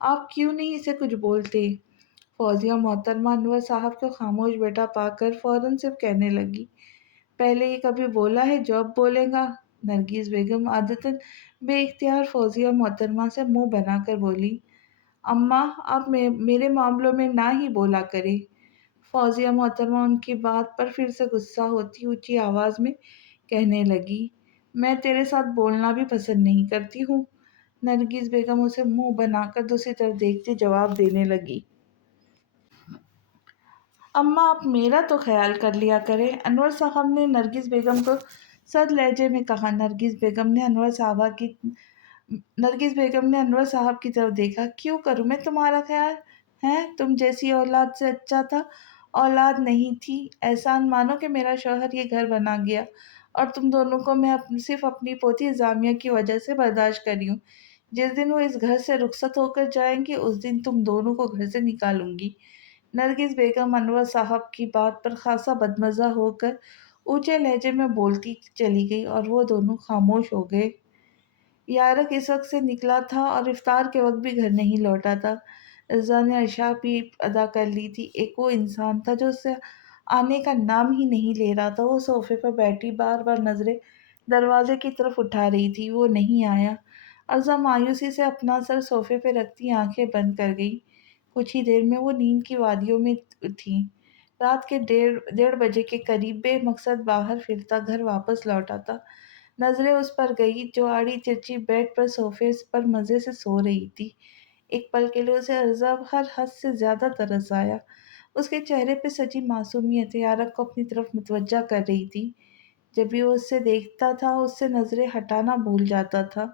"آپ کیوں نہیں اسے کچھ بولتے؟" فوزیہ محترمہ انور صاحب کو خاموش بیٹھا پا کر فوراً سے کہنے لگی۔ "پہلے یہ کبھی بولا ہے جو اب بولے گا؟" نرگس بیگم عادتاً بے اختیار فوزیہ محترمہ سے منہ بنا کر بولی۔ "اماں آپ میرے معاملوں میں نہ ہی بولا کریں۔" فوزیہ محترمہ ان کی بات پر پھر سے غصہ ہوتی اونچی آواز میں کہنے لگی، میں تیرے ساتھ بولنا بھی پسند نہیں کرتی ہوں۔ نرگس بیگم اسے منہ بنا کر دوسری طرف دیکھتے جواب دینے لگی، اماں آپ میرا تو خیال کر لیا کریں، انور صاحب نے نرگس بیگم کو سرد لہجے میں کہا۔ نرگس بیگم نے انور صاحب کی طرف دیکھا، کیوں کروں میں تمہارا خیال؟ ہے تم جیسی اولاد سے اچھا تھا اولاد نہیں تھی۔ احسان مانو کہ میرا شوہر یہ گھر بنا گیا اور تم دونوں کو میں صرف اپنی پوتی زامیہ کی وجہ سے برداشت کری ہوں۔ جس دن وہ اس گھر سے رخصت ہو کر جائیں گی اس دن تم دونوں کو گھر سے نکالوں گی۔ نرگس بیگم انور صاحب کی بات پر خاصا بدمزہ ہو کر اونچے لہجے میں بولتی چلی گئی اور وہ دونوں خاموش ہو گئے۔ یارق اس وقت سے نکلا تھا اور افطار کے وقت بھی گھر نہیں لوٹا تھا۔ رضا نے عشاء بھی ادا کر لی تھی۔ ایک وہ انسان تھا جو اس سے آنے کا نام ہی نہیں لے رہا تھا۔ وہ صوفے پر بیٹھی بار بار نظریں دروازے کی طرف اٹھا رہی تھی، وہ نہیں آیا۔ عرضا مایوسی سے اپنا سر صوفے پہ رکھتی آنکھیں بند کر گئی۔ کچھ ہی دیر میں وہ نیند کی وادیوں میں تھی۔ رات کے 1:30 بجے کے قریب بے مقصد باہر پھرتا گھر واپس لوٹا تھا۔ نظریں اس پر گئی جو آڑی ترچی بیڈ پر صوفے پر مزے سے سو رہی تھی۔ ایک پل کے لیے اسے عرضا ہر حد سے زیادہ ترس آیا۔ اس کے چہرے پہ سجی معصومیت یارق کو اپنی طرف متوجہ کر رہی تھی۔ جب بھی وہ اس سے دیکھتا تھا اس سے نظریں ہٹانا بھول جاتا تھا۔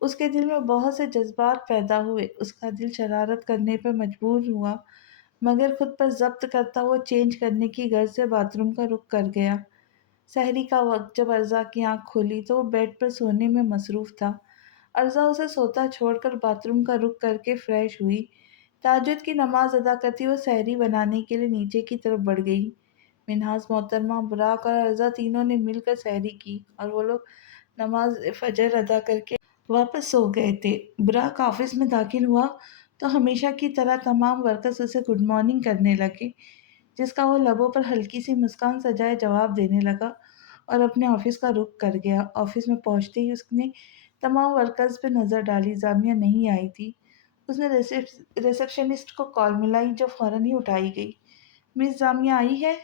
اس کے دل میں بہت سے جذبات پیدا ہوئے۔ اس کا دل شرارت کرنے پر مجبور ہوا، مگر خود پر ضبط کرتا وہ چینج کرنے کی غرض سے باتھ روم کا رخ کر گیا۔ سحری کا وقت جب عرضا کی آنکھ کھلی تو وہ بیڈ پر سونے میں مصروف تھا۔ عرضا اسے سوتا چھوڑ کر باتھ روم کا رخ کر کے فریش ہوئی۔ تہجد کی نماز ادا کرتی وہ سحری بنانے کے لیے نیچے کی طرف بڑھ گئی۔ منہاس محترمہ، براق اور عرضا تینوں نے مل کر سحری کی اور وہ لوگ نماز فجر ادا کر کے واپس سو گئے تھے۔ براق آفس میں داخل ہوا تو ہمیشہ کی طرح تمام ورکرز اسے گڈ مارننگ کرنے لگے، جس کا وہ لبوں پر ہلکی سی مسکان سجائے جواب دینے لگا اور اپنے آفس کا رخ کر گیا۔ آفس میں پہنچتے ہی اس نے تمام ورکرز پہ نظر ڈالی۔ زامیہ نہیں آئی تھی۔ اس نے ریسپشنسٹ کو کال ملائی جو فوراً ہی اٹھائی گئی۔ مس زامیہ آئی ہے؟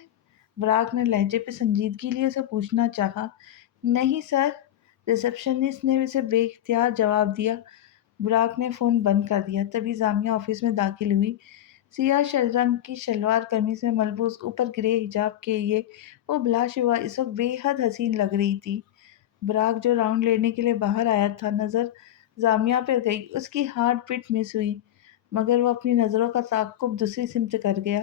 براق نے لہجے پہ سنجیدگی لیے اسے پوچھنا چاہا۔ نہیں سر، ریسپشنسٹ نے اسے بے اختیار جواب دیا۔ براق نے فون بند کر دیا۔ تبھی زامیہ آفس میں داخل ہوئی۔ سیاہ رنگ کی شلوار قمیص میں ملبوس، اوپر گرے حجاب کیے وہ بلا شبہ اس وقت بے حد حسین لگ رہی تھی۔ براق جو راؤنڈ لینے کے لیے باہر آیا تھا نظر زامیہ پر گئی۔ اس کی ہارٹ بیٹ مس ہوئی، مگر وہ اپنی نظروں کا تعاقب دوسری سمت کر گیا۔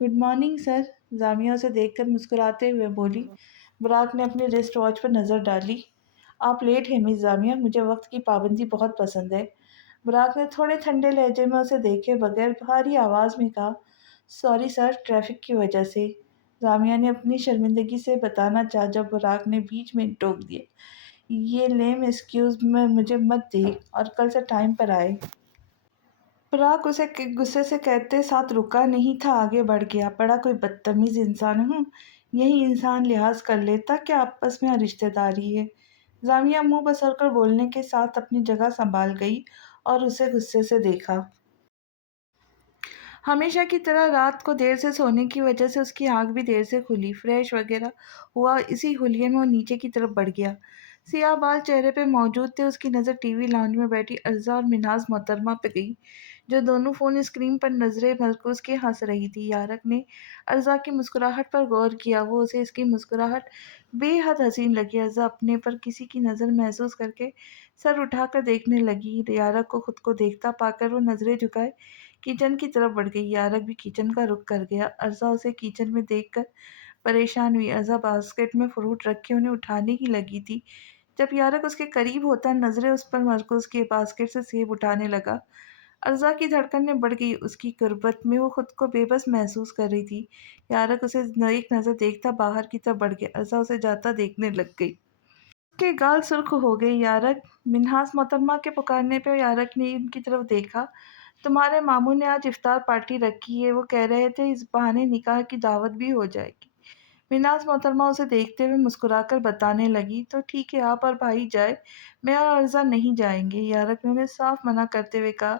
گڈ مارننگ سر، زامیہ اسے دیکھ کر مسکراتے ہوئے بولی۔ براق نے اپنی ریسٹ واچ پر نظر ڈالی۔ آپ لیٹ ہیں مس زامیہ، مجھے وقت کی پابندی بہت پسند ہے۔ براق نے تھوڑے ٹھنڈے لہجے میں اسے دیکھے بغیر بھاری آواز میں کہا، سوری سر، ٹریفک کی وجہ سے۔ زامیہ نے اپنی شرمندگی سے بتانا چاہا جب براق نے بیچ میں ٹوک دیا، یہ لیم ایکسکیوز میں مجھے مت دے اور کل سے ٹائم پر آئے۔ براق اسے غصے سے کہتے ساتھ رکا نہیں تھا، آگے بڑھ گیا، بڑا کوئی بدتمیز انسان ہوں، یہی انسان لحاظ کر لیتا کہ آپس میں رشتہ داری ہے۔ زامیہ منہ بسر کر بولنے کے ساتھ اپنی جگہ سنبھال گئی اور اسے غصے سے دیکھا۔ ہمیشہ کی طرح رات کو دیر سے سونے کی وجہ سے اس کی آنکھ بھی دیر سے کھلی۔ فریش وغیرہ ہوا، اسی حلیے میں وہ نیچے کی طرف بڑھ گیا۔ سیاہ بال چہرے پہ موجود تھے۔ اس کی نظر ٹی وی لاؤنج میں بیٹھی عرضا اور منہاس محترمہ پہ گئی جو دونوں فون اسکرین پر نظریں مرکوز کے ہنس رہی تھی۔ یارق نے عرضا کی مسکراہٹ پر غور کیا، وہ اسے اس کی مسکراہٹ بے حد حسین لگی۔ عرضا اپنے پر کسی کی نظر محسوس کر کے سر اٹھا کر دیکھنے لگی۔ یارق کو خود کو دیکھتا پا کر وہ نظریں جھکائے کچن کی طرف بڑھ گئی۔ یارق بھی کچن کا رخ کر گیا۔ عرضا اسے کچن میں دیکھ کر پریشان ہوئی۔ عرضا باسکٹ میں فروٹ رکھے انہیں اٹھانے ہی لگی تھی جب یارق اس کے قریب ہوتا نظریں اس پر مرکوز کیے باسکٹ سے سیب اٹھانے لگا۔ عرضا کی دھڑکنیں بڑھ گئی۔ اس کی قربت میں وہ خود کو بے بس محسوس کر رہی تھی۔ یارق اسے ایک نظر دیکھتا باہر کی طرف بڑھ گیا۔ عرضا اسے جاتا دیکھنے لگ گئی۔ اس کے گال سرخ ہو گئے۔ یارق، منہاس محترمہ کے پکارنے پہ یارق نے ان کی طرف دیکھا۔ تمہارے ماموں نے آج افطار پارٹی رکھی ہے، وہ کہہ رہے تھے اس بہانے نکاح کی دعوت بھی ہو جائے گی۔ منہاس محترمہ اسے دیکھتے ہوئے مسکرا کر بتانے لگی، تو ٹھیک ہے، آپ اور بھائی جائے، میں اور عرضا نہیں جائیں گے۔ یارق نے انہیں صاف منع کرتے ہوئے کہا۔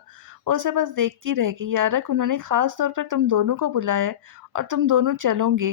وہ اسے بس دیکھتی رہ گئی۔ یارق، انہوں نے خاص طور پر تم دونوں کو بلایا ہے اور تم دونوں چلو گے۔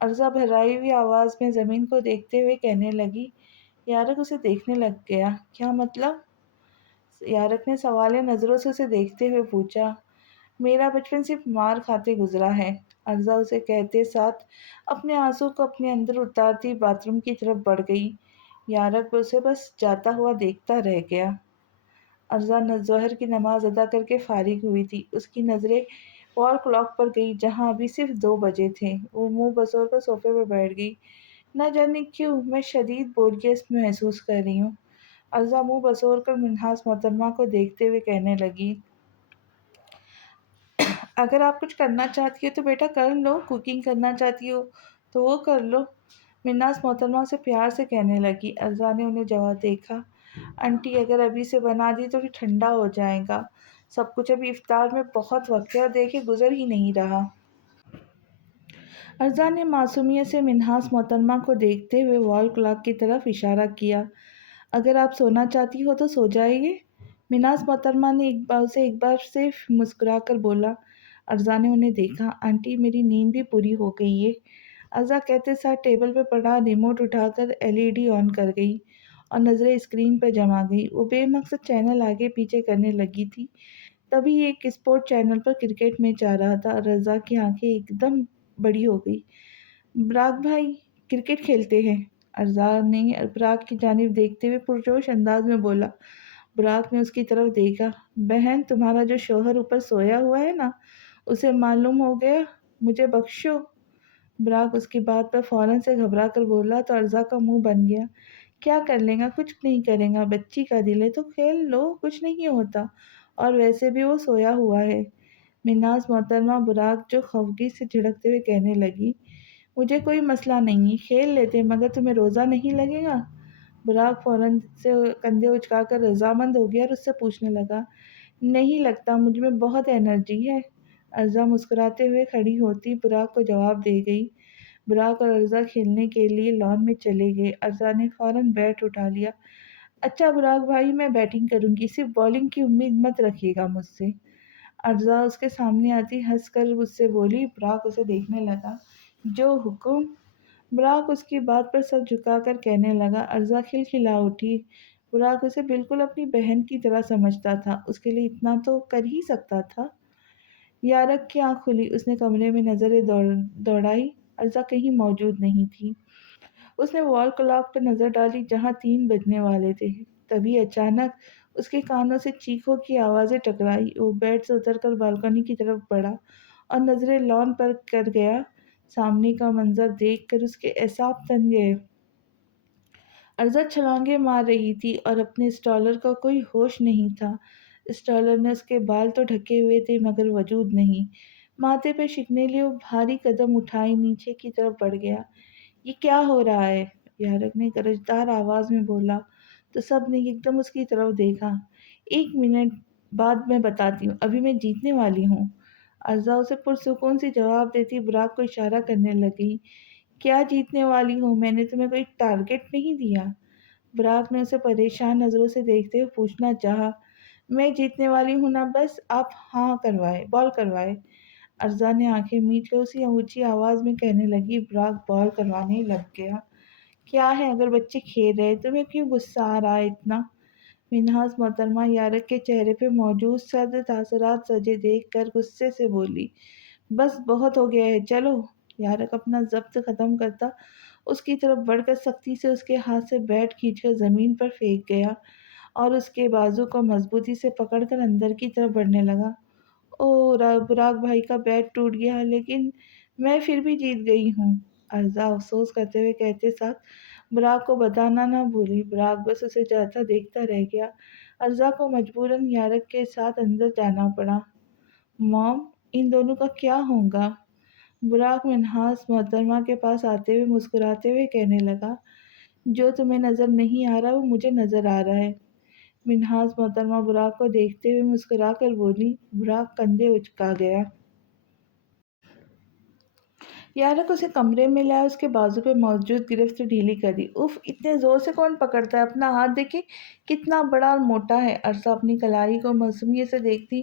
ارزا بھرائی ہوئی آواز میں زمین کو دیکھتے ہوئے کہنے لگی۔ یارک اسے دیکھنے لگ گیا۔ کیا مطلب؟ یارک نے سوالیہ نظروں سے اسے دیکھتے ہوئے پوچھا۔ میرا بچپن صرف مار کھاتے گزرا ہے، ارزا اسے کہتے ساتھ اپنے آنسو کو اپنے اندر اتارتی باتھ روم کی طرف بڑھ گئی۔ یارک اسے بس جاتا ہوا دیکھتا رہ گیا۔ ارزا ظہر کی نماز ادا کر کے فارغ ہوئی تھی۔ اس کی نظریں وال کلاک پر گئی جہاں ابھی صرف 2 بجے تھے۔ وہ منہ بسور کر صوفے پر بیٹھ گئی۔ نہ جانے کیوں میں شدید بوریت محسوس کر رہی ہوں۔ ارزا منہ بسور کر منہاس محترمہ کو دیکھتے ہوئے کہنے لگی۔ اگر آپ کچھ کرنا چاہتی ہو تو بیٹا کر لو، کوکنگ کرنا چاہتی ہو تو وہ کر لو، منہاس محترمہ سے پیار سے کہنے لگی۔ ارزا نے انہیں جواب دیکھا۔ آنٹی اگر ابھی سے بنا دی تو پھر ٹھنڈا ہو جائے گا، سب کچھ ابھی افطار میں بہت وقت ہے اور دیکھے گزر ہی نہیں رہا۔ ارزا نے معصومیت سے منہاس محترمہ کو دیکھتے ہوئے وال کلاک کی طرف اشارہ کیا۔ اگر آپ سونا چاہتی ہو تو سو جائیے، منہاس محترمہ نے ایک بار سے مسکرا کر بولا۔ ارزا نے انہیں دیکھا۔ آنٹی میری نیند بھی پوری ہو گئی ہے، ارزا کہتے ساتھ ٹیبل پہ پڑا ریموٹ اٹھا کر LED آن کر گئی اور نظریں اسکرین پر جما گئی۔ وہ بے مقصد چینل آگے پیچھے کرنے لگی تھی۔ تبھی ایک اسپورٹ چینل پر کرکٹ میچ آ رہا تھا اور ارزا کی آنکھیں ایک دم بڑی ہو گئی۔ براق بھائی کرکٹ کھیلتے ہیں؟ ارزا نے براق کی جانب دیکھتے ہوئے پرجوش انداز میں بولا۔ براق نے اس کی طرف دیکھا۔ بہن تمہارا جو شوہر اوپر سویا ہوا ہے نا، اسے معلوم ہو گیا؟ مجھے بخشو۔ براق اس کی بات پر فوراً سے گھبرا کر بولا تو ارزا کا منہ بن گیا۔ کیا کر لے گا؟ کچھ نہیں کرے گا، بچی کا دل ہے تو کھیل لو، کچھ نہیں ہوتا، اور ویسے بھی وہ سویا ہوا ہے۔ منہاس محترمہ براق جو خفگی سے جھڑکتے ہوئے کہنے لگی۔ مجھے کوئی مسئلہ نہیں، کھیل لیتے، مگر تمہیں روزہ نہیں لگے گا؟ براق فوراً سے کندھے اچکا کر رضامند ہو گیا اور اس سے پوچھنے لگا۔ نہیں لگتا، مجھ میں بہت انرجی ہے۔ ارزا مسکراتے ہوئے کھڑی ہوتی براق کو جواب دے گئی۔ براق اور ارزا کھیلنے کے لیے لان میں چلے گئے۔ ارزا نے فوراً بیٹ اٹھا لیا۔ اچھا براق بھائی میں بیٹنگ کروں گی، صرف بالنگ کی امید مت رکھیے گا مجھ سے۔ ارزا اس کے سامنے آتی ہنس کر اس سے بولی۔ براق اسے دیکھنے لگا۔ جو حکم۔ براق اس کی بات پر سر جھکا کر کہنے لگا۔ ارزا کھلکھلا اٹھی۔ براق اسے بالکل اپنی بہن کی طرح سمجھتا تھا، اس کے لیے اتنا تو کر ہی سکتا تھا۔ یارک کی آنکھ کھلی، اس نے کمرے میں نظریں دوڑائی۔ ارزا کہیں موجود نہیں تھی۔ اس نے وال کلاک پر نظر ڈالی جہاں 3 بجنے والے تھے۔ تبھی اچانک اس کے کانوں سے چیخوں کی آوازیں ٹکرائی۔ وہ بیڈ سے اتر کر بالکنی کی طرف بڑھا اور نظریں لان پر کر گیا۔ سامنے کا منظر دیکھ کر اس کے اعصاب تن گئے۔ ارزا چھلانگیں مار رہی تھی اور اپنے اسٹالر کا کوئی ہوش نہیں تھا۔ اسٹالر نے اس کے بال تو ڈھکے ہوئے تھے مگر وجود نہیں۔ ماتھے پہ شکنے لیے وہ بھاری قدم اٹھائے نیچے کی طرف بڑھ گیا۔ یہ کیا ہو رہا ہے؟ یارک نے گرجدار آواز میں بولا تو سب نے ایک دم اس کی طرف دیکھا۔ 1 منٹ بعد میں بتاتی ہوں، ابھی میں جیتنے والی ہوں، ارزا اسے پرسکون سی جواب دیتی براق کو اشارہ کرنے لگی۔ کیا جیتنے والی ہوں؟ میں نے تمہیں کوئی ٹارگٹ نہیں دیا۔ براق نے اسے پریشان نظروں سے دیکھتے ہوئے پوچھنا چاہا۔ میں جیتنے والی ہوں نا، بس آپ ہاں کروائے، بال کروائے۔ ارزا نے آنکھیں میچ کر اسی اونچی آواز میں کہنے لگی۔ براق بال کروانے لگ گیا۔ کیا ہے اگر بچے کھیل رہے، تمہیں کیوں غصہ آ رہا ہے اتنا؟ منہاس محترمہ یارک کے چہرے پہ موجود سرد تاثرات سجے دیکھ کر غصے سے بولی۔ بس بہت ہو گیا ہے، چلو۔ یارک اپنا ضبط ختم کرتا اس کی طرف بڑھ کر سختی سے اس کے ہاتھ سے بیٹ کھینچ کر زمین پر پھینک گیا اور اس کے بازو کو مضبوطی سے پکڑ کر اندر کی طرف بڑھنے لگا۔ براق بھائی کا بیٹ ٹوٹ گیا لیکن میں پھر بھی جیت گئی ہوں، ارزا افسوس کرتے ہوئے کہتے ساتھ براق کو بتانا نہ بھولی۔ براق بس اسے جاتا دیکھتا رہ گیا۔ ارزا کو مجبوراً یارک کے ساتھ اندر جانا پڑا۔ موم ان دونوں کا کیا ہوگا؟ براق منہاس محترمہ کے پاس آتے ہوئے مسکراتے ہوئے کہنے لگا۔ جو تمہیں نظر نہیں آ رہا وہ مجھے نظر آ رہا ہے۔ منہاس محترمہ براق کو دیکھتے ہوئے مسکرا کر بولی۔ براق کندھے اچکا گیا۔ یارک اسے کمرے میں لایا، اس کے بازو پہ موجود گرفت ڈھیلی کر دی۔ اف، اتنے زور سے کون پکڑتا ہے؟ اپنا ہاتھ دیکھیں کتنا بڑا اور موٹا ہے۔ ارزا اپنی کلائی کو معصومیت سے دیکھتی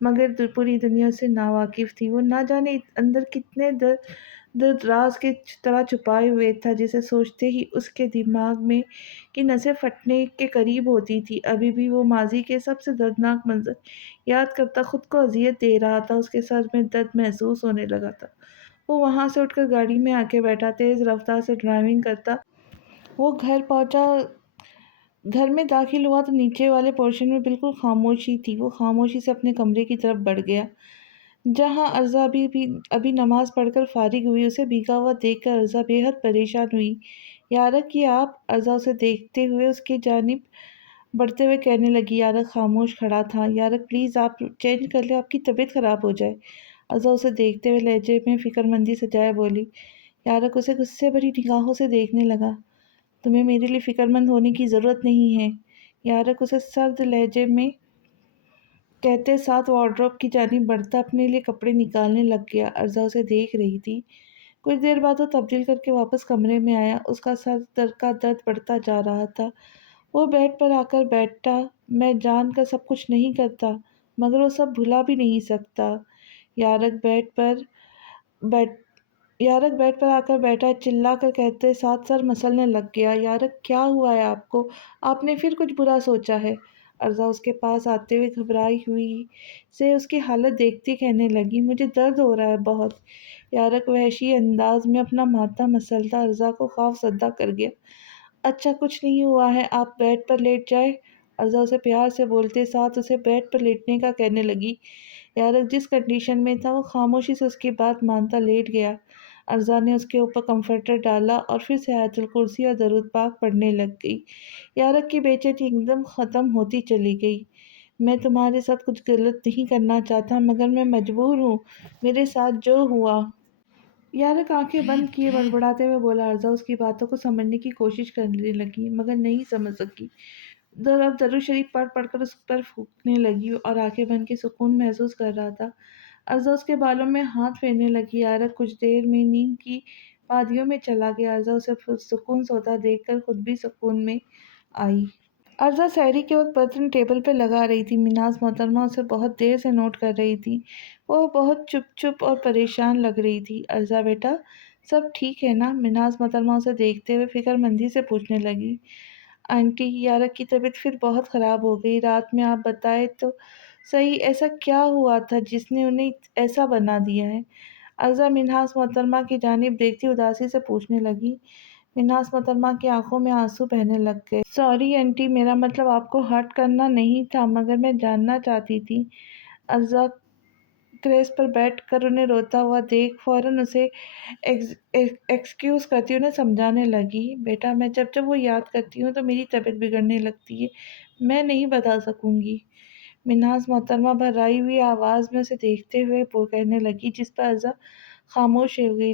مگر پوری دنیا سے ناواقف تھی۔ وہ نہ جانے اندر کتنے درد راز کی طرح چھپائے ہوئے تھا، جسے سوچتے ہی اس کے دماغ میں کی نسیں پھٹنے کے قریب ہوتی تھی۔ ابھی بھی وہ ماضی کے سب سے دردناک منظر یاد کرتا خود کو اذیت دے رہا تھا۔ اس کے سر میں درد محسوس ہونے لگا تھا۔ وہ وہاں سے اٹھ کر گاڑی میں آ کے بیٹھا، تیز رفتار سے ڈرائیونگ کرتا۔ وہ گھر پہنچا، گھر میں داخل ہوا تو نیچے والے پورشن میں بالکل خاموشی تھی۔ وہ خاموشی سے اپنے کمرے کی طرف بڑھ گیا، جہاں ارزا ابھی نماز پڑھ کر فارغ ہوئی۔ اسے بھیگا ہوا دیکھ کر ارزا بے حد پریشان ہوئی۔ یارق یہ آپ؟ ارزا اسے دیکھتے ہوئے اس کی جانب بڑھتے ہوئے کہنے لگی۔ یارق خاموش کھڑا تھا۔ یارق پلیز آپ چینج کر لیں، آپ کی طبیعت خراب ہو جائے۔ ارزا اسے دیکھتے ہوئے لہجے میں فکر مندی سے جائے بولی۔ یارق اسے غصے بھری نگاہوں سے دیکھنے لگا۔ تمہیں میرے لیے فکر مند ہونے کی ضرورت نہیں ہے، یارق اسے سرد لہجے میں کہتے ساتھ وارڈروب کی جانب بڑھتا اپنے لیے کپڑے نکالنے لگ گیا۔ ارزا اسے دیکھ رہی تھی۔ کچھ دیر بعد وہ تبدیل کر کے واپس کمرے میں آیا۔ اس کا سر کا درد بڑھتا جا رہا تھا۔ وہ بیڈ پر آ کر بیٹھا۔ میں جان کر سب کچھ نہیں کرتا، مگر وہ سب بھلا بھی نہیں سکتا۔ یارق بیڈ پر آ کر بیٹھا، چلا کر کہتے ساتھ سر مسلنے لگ گیا۔ یارق کیا ہوا ہے آپ کو؟ آپ نے پھر کچھ برا سوچا ہے؟ ارزا اس کے پاس آتے ہوئے گھبرائی ہوئی سے اس کی حالت دیکھتی کہنے لگی، مجھے درد ہو رہا ہے بہت۔ یارق وحشی انداز میں اپنا ماتھا مسلتا ارزا کو خوف زدہ کر گیا۔ اچھا کچھ نہیں ہوا ہے، آپ بیڈ پر لیٹ جائیں۔ ارزا اسے پیار سے بولتے ساتھ اسے بیڈ پر لیٹنے کا کہنے لگی۔ یارق جس کنڈیشن میں تھا وہ خاموشی سے اس کی بات مانتا لیٹ گیا۔ ارزا نے اس کے اوپر کمفرٹر ڈالا اور پھر سے آیت الکرسی اور درود پاک پڑھنے لگ گئی۔ یارق کی بے چینی ایک دم ختم ہوتی چلی گئی۔ میں تمہارے ساتھ کچھ غلط نہیں کرنا چاہتا، مگر میں مجبور ہوں، میرے ساتھ جو ہوا۔ یارق آنکھیں بند کیے بڑبڑاتے ہوئے بولا۔ ارزا اس کی باتوں کو سمجھنے کی کوشش کرنے لگی، مگر نہیں سمجھ سکی۔ درود شریف پڑھ پڑھ کر اس پر پھونکنے لگی اور آنکھیں بند کے سکون محسوس کر رہا تھا۔ ارزا اس کے بالوں میں ہاتھ پھیرنے لگی۔ یارق کچھ دیر میں نیند کی وادیوں میں چلا گیا۔ ارزا اسے پرسکون سوتا دیکھ کر خود بھی سکون میں آئی۔ ارزا سحری کے وقت برتن ٹیبل پہ لگا رہی تھی۔ مناز محترمہ اسے بہت دیر سے نوٹ کر رہی تھی۔ وہ بہت چپ اور پریشان لگ رہی تھی۔ ارزا بیٹا سب ٹھیک ہے نا؟ مناز محترمہ اسے دیکھتے ہوئے فکر مندی سے پوچھنے لگی۔ آنٹی، یارق کی طبیعت پھر بہت خراب ہو گئی، رات میں آپ بتائیں تو صحیح ایسا کیا ہوا تھا جس نے انہیں ایسا بنا دیا ہے؟ ارزا مناز محترمہ کی جانب دیکھتی اداسی سے پوچھنے لگی۔ مناز محترمہ کی آنکھوں میں آنسو بہنے لگ گئے۔ سوری آنٹی، میرا مطلب آپ کو ہرٹ کرنا نہیں تھا، مگر میں جاننا چاہتی تھی۔ ارزا کریس پر بیٹھ کر انہیں روتا ہوا دیکھ فوراً اسے ایکسکیوز کرتی انہیں سمجھانے لگی۔ بیٹا میں جب وہ یاد کرتی ہوں تو میری طبیعت بگڑنے لگتی ہے، میں نہیں بتا سکوں گی۔ مناز محترمہ بھرائی ہوئی آواز میں اسے دیکھتے ہوئے کہنے لگی، جس پر ارزا خاموش ہو گئی۔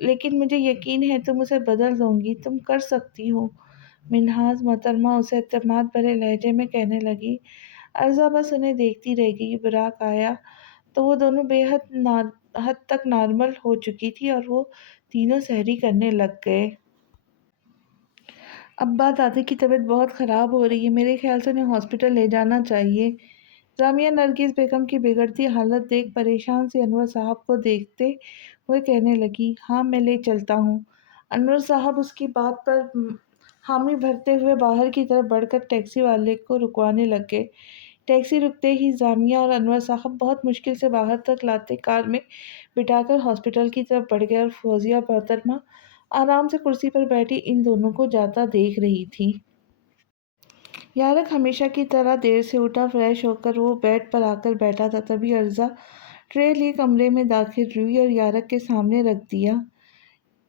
لیکن مجھے یقین ہے تم اسے بدل دو گی، تم کر سکتی ہو۔ مناز محترمہ اسے اعتماد بھرے لہجے میں کہنے لگی۔ ارزا بس انہیں دیکھتی رہ گئی۔ براق آیا تو وہ دونوں بے حد تک نارمل ہو چکی تھی اور وہ تینوں سحری کرنے لگ گئے۔ ابا دادی کی طبیعت بہت خراب ہو رہی ہے، میرے خیال سے انہیں ہاسپٹل لے جانا چاہیے۔ رامیہ نرگس بیگم کی بگڑتی حالت دیکھ پریشان سی انور صاحب کو دیکھتے ہوئے کہنے لگی، ہاں میں لے چلتا ہوں۔ انور صاحب اس کی بات پر حامی بھرتے ہوئے باہر کی طرف بڑھ کر ٹیکسی والے کو رکوانے لگ گئے۔ ٹیکسی رکتے ہی رامیہ اور انور صاحب بہت مشکل سے باہر تک لاتے کار میں بٹھا کر ہاسپٹل کی طرف بڑھ گئے اور فوزیہ محترمہ آرام سے کرسی پر بیٹھی ان دونوں کو جاتا دیکھ رہی تھی۔ یارق ہمیشہ کی طرح دیر سے اٹھا، فریش ہو کر وہ بیڈ پر آ کر بیٹھا تھا۔ تبھی ارزا ٹرے لیے کمرے میں داخل ہوئی اور یارق کے سامنے رکھ دیا۔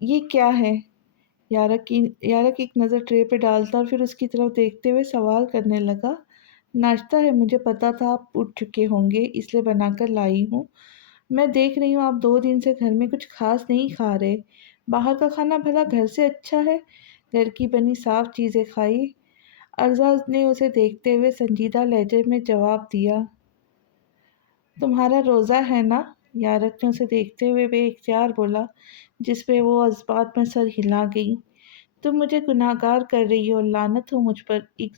یہ کیا ہے؟ یارق ایک نظر ٹرے پہ ڈالتا اور پھر اس کی طرف دیکھتے ہوئے سوال کرنے لگا۔ ناشتہ ہے، مجھے پتا تھا آپ اٹھ چکے ہوں گے اس لیے بنا کر لائی ہوں۔ میں دیکھ رہی ہوں آپ 2 دن سے گھر میں کچھ خاص نہیں کھا رہے، باہر کا کھانا بھلا گھر سے اچھا ہے، گھر کی بنی صاف چیزیں کھائیے۔ ارزا نے اسے دیکھتے ہوئے سنجیدہ لہجے میں جواب دیا۔ تمہارا روزہ ہے نا؟ یارق نے اسے دیکھتے ہوئے بے اختیار بولا، جس پہ وہ اس بات میں سر ہلا گئی۔ تم مجھے گناہگار کر رہی ہو، لعنت ہو مجھ پر۔ ایک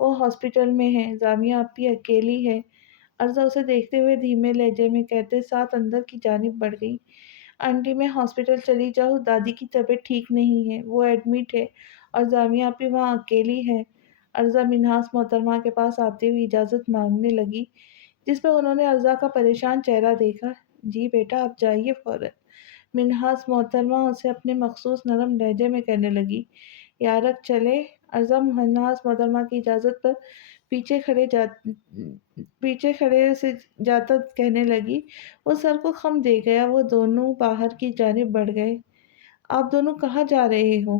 وہ ہاسپٹل میں ہے، زامیہ آپی اکیلی ہے۔ ارزا اسے دیکھتے ہوئے دھیمے لہجے میں کہتے ساتھ اندر کی جانب بڑھ گئی۔ آنٹی میں ہاسپٹل چلی جاؤ، دادی کی طبیعت ٹھیک نہیں ہے، وہ ایڈمٹ ہے اور زامیہ آپی وہاں اکیلی ہے۔ ارزا منہاس محترمہ کے پاس آتے ہوئے اجازت مانگنے لگی، جس پر انہوں نے ارزا کا پریشان چہرہ دیکھا۔ جی بیٹا آپ جائیے فوراً، منہاس محترمہ اسے اپنے مخصوص نرم لہجے میں کہنے لگی۔ یارک چلے؟ ارزا منہاس محترمہ کی اجازت پر پیچھے کھڑے سے جاتا کہنے لگی۔ وہ سر کو خم دے گیا، وہ دونوں باہر کی جانب بڑھ گئے۔ آپ دونوں کہاں جا رہے ہو؟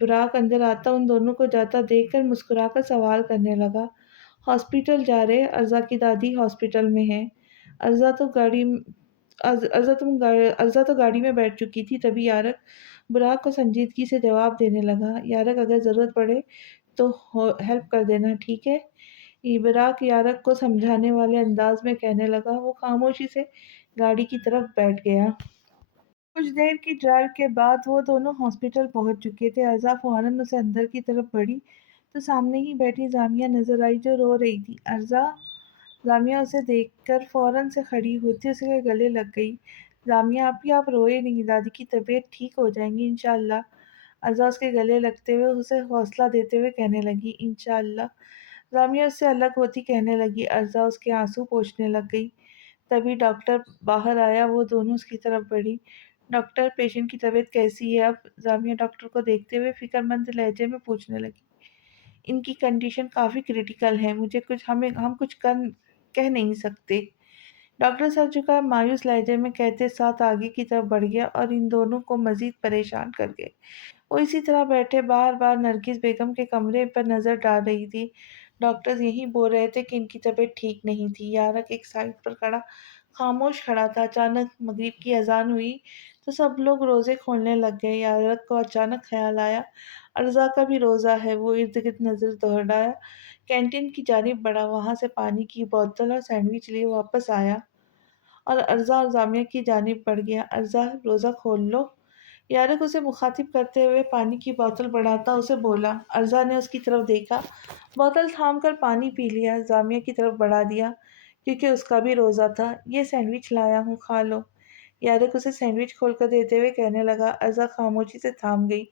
براق اندر آتا ان دونوں کو جاتا دیکھ کر مسکرا کر سوال کرنے لگا۔ ہاسپٹل جا رہے، ارزا کی دادی ہاسپٹل میں ہے۔ ارزا تو گاڑی میں بیٹھ چکی تھی، تبھی یارک براق کو سنجیدگی سے جواب دینے لگا۔ یارک اگر ضرورت پڑے تو ہیلپ کر دینا، ٹھیک ہے؟ براق یارک کو سمجھانے والے انداز میں کہنے لگا۔ وہ خاموشی سے گاڑی کی طرف بیٹھ گیا۔ کچھ دیر کی ڈرائیو کے بعد وہ دونوں ہاسپٹل پہنچ چکے تھے۔ ارزا فوراً اسے اندر کی طرف بڑھی تو سامنے ہی بیٹھی زامیہ نظر آئی جو رو رہی تھی۔ ارزا! زامیہ اسے دیکھ کر فوراً سے کھڑی ہوتی اس کے گلے لگ گئی۔ زامیہ آپی آپ روئے نہیں، دادی کی طبیعت ٹھیک ہو جائیں گی انشاءاللہ۔ ارزا اس کے گلے لگتے ہوئے اسے حوصلہ دیتے ہوئے کہنے لگی، انشاءاللہ۔ زامیہ اس سے الگ ہوتی کہنے لگی۔ ارزا اس کے آنسو پوچھنے لگ گئی۔ تبھی ڈاکٹر باہر آیا، وہ دونوں اس کی طرف بڑھی۔ ڈاکٹر پیشنٹ کی طبیعت کیسی ہے اب؟ زامیہ ڈاکٹر کو دیکھتے ہوئے فکر مند لہجے میں پوچھنے لگی۔ ان کی کنڈیشن کافی کریٹیکل ہے، ہم کچھ کہہ نہیں سکتے۔ ڈاکٹر سر جھکائے مایوس لہجے میں کہتے ساتھ آگے کی طرف بڑھ گیا اور ان دونوں کو مزید پریشان کر گئے۔ وہ اسی طرح بیٹھے بار بار نرگس بیگم کے کمرے پر نظر ڈال رہی تھی۔ ڈاکٹرز یہی بول رہے تھے کہ ان کی طبیعت ٹھیک نہیں تھی۔ یارک ایک سائڈ پر خاموش کھڑا تھا۔ اچانک مغرب کی اذان ہوئی تو سب لوگ روزے کھولنے لگ گئے۔ یارک کو اچانک خیال آیا ارزا کا بھی روزہ ہے۔ وہ ارد گرد نظر دوڑایا، کینٹین کی جانب بڑھا، وہاں سے پانی کی بوتل اور سینڈوچ لیے واپس آیا اور ارزا اور زامیہ کی جانب بڑھ گیا۔ ارزا روزہ کھول لو، یارک اسے مخاطب کرتے ہوئے پانی کی بوتل بڑھاتا اسے بولا۔ ارزا نے اس کی طرف دیکھا، بوتل تھام کر پانی پی لیا، زامیہ کی طرف بڑھا دیا کیونکہ اس کا بھی روزہ تھا۔ یہ سینڈوچ لایا ہوں، کھا لو، یارک اسے سینڈوچ کھول کر دیتے ہوئے کہنے لگا۔ ارزا خاموشی سے تھام گئی۔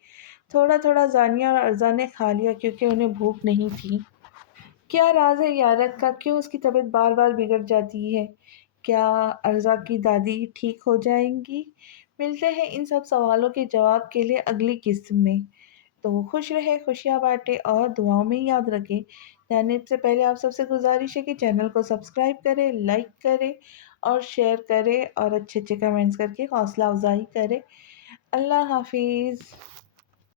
تھوڑا تھوڑا زانیہ اور ارزا نے کھا لیا کیونکہ انہیں بھوک نہیں تھی۔ کیا راز ہے یارک کا؟ کیوں اس کی طبیعت بار بار بگڑ جاتی ہے؟ کیا ارزا کی دادی ٹھیک ہو جائیں گی؟ ملتے ہیں ان سب سوالوں کے جواب کے لیے اگلی قسط میں۔ تو خوش رہے، خوشیاں بانٹے اور دعاؤں میں یاد رکھیں۔ جانے سے پہلے آپ سب سے گزارش ہے کہ چینل کو سبسکرائب کریں، لائک کریں اور شیئر کریں اور اچھے اچھے کمنٹس کر کے حوصلہ افزائی کریں۔ اللہ حافظ۔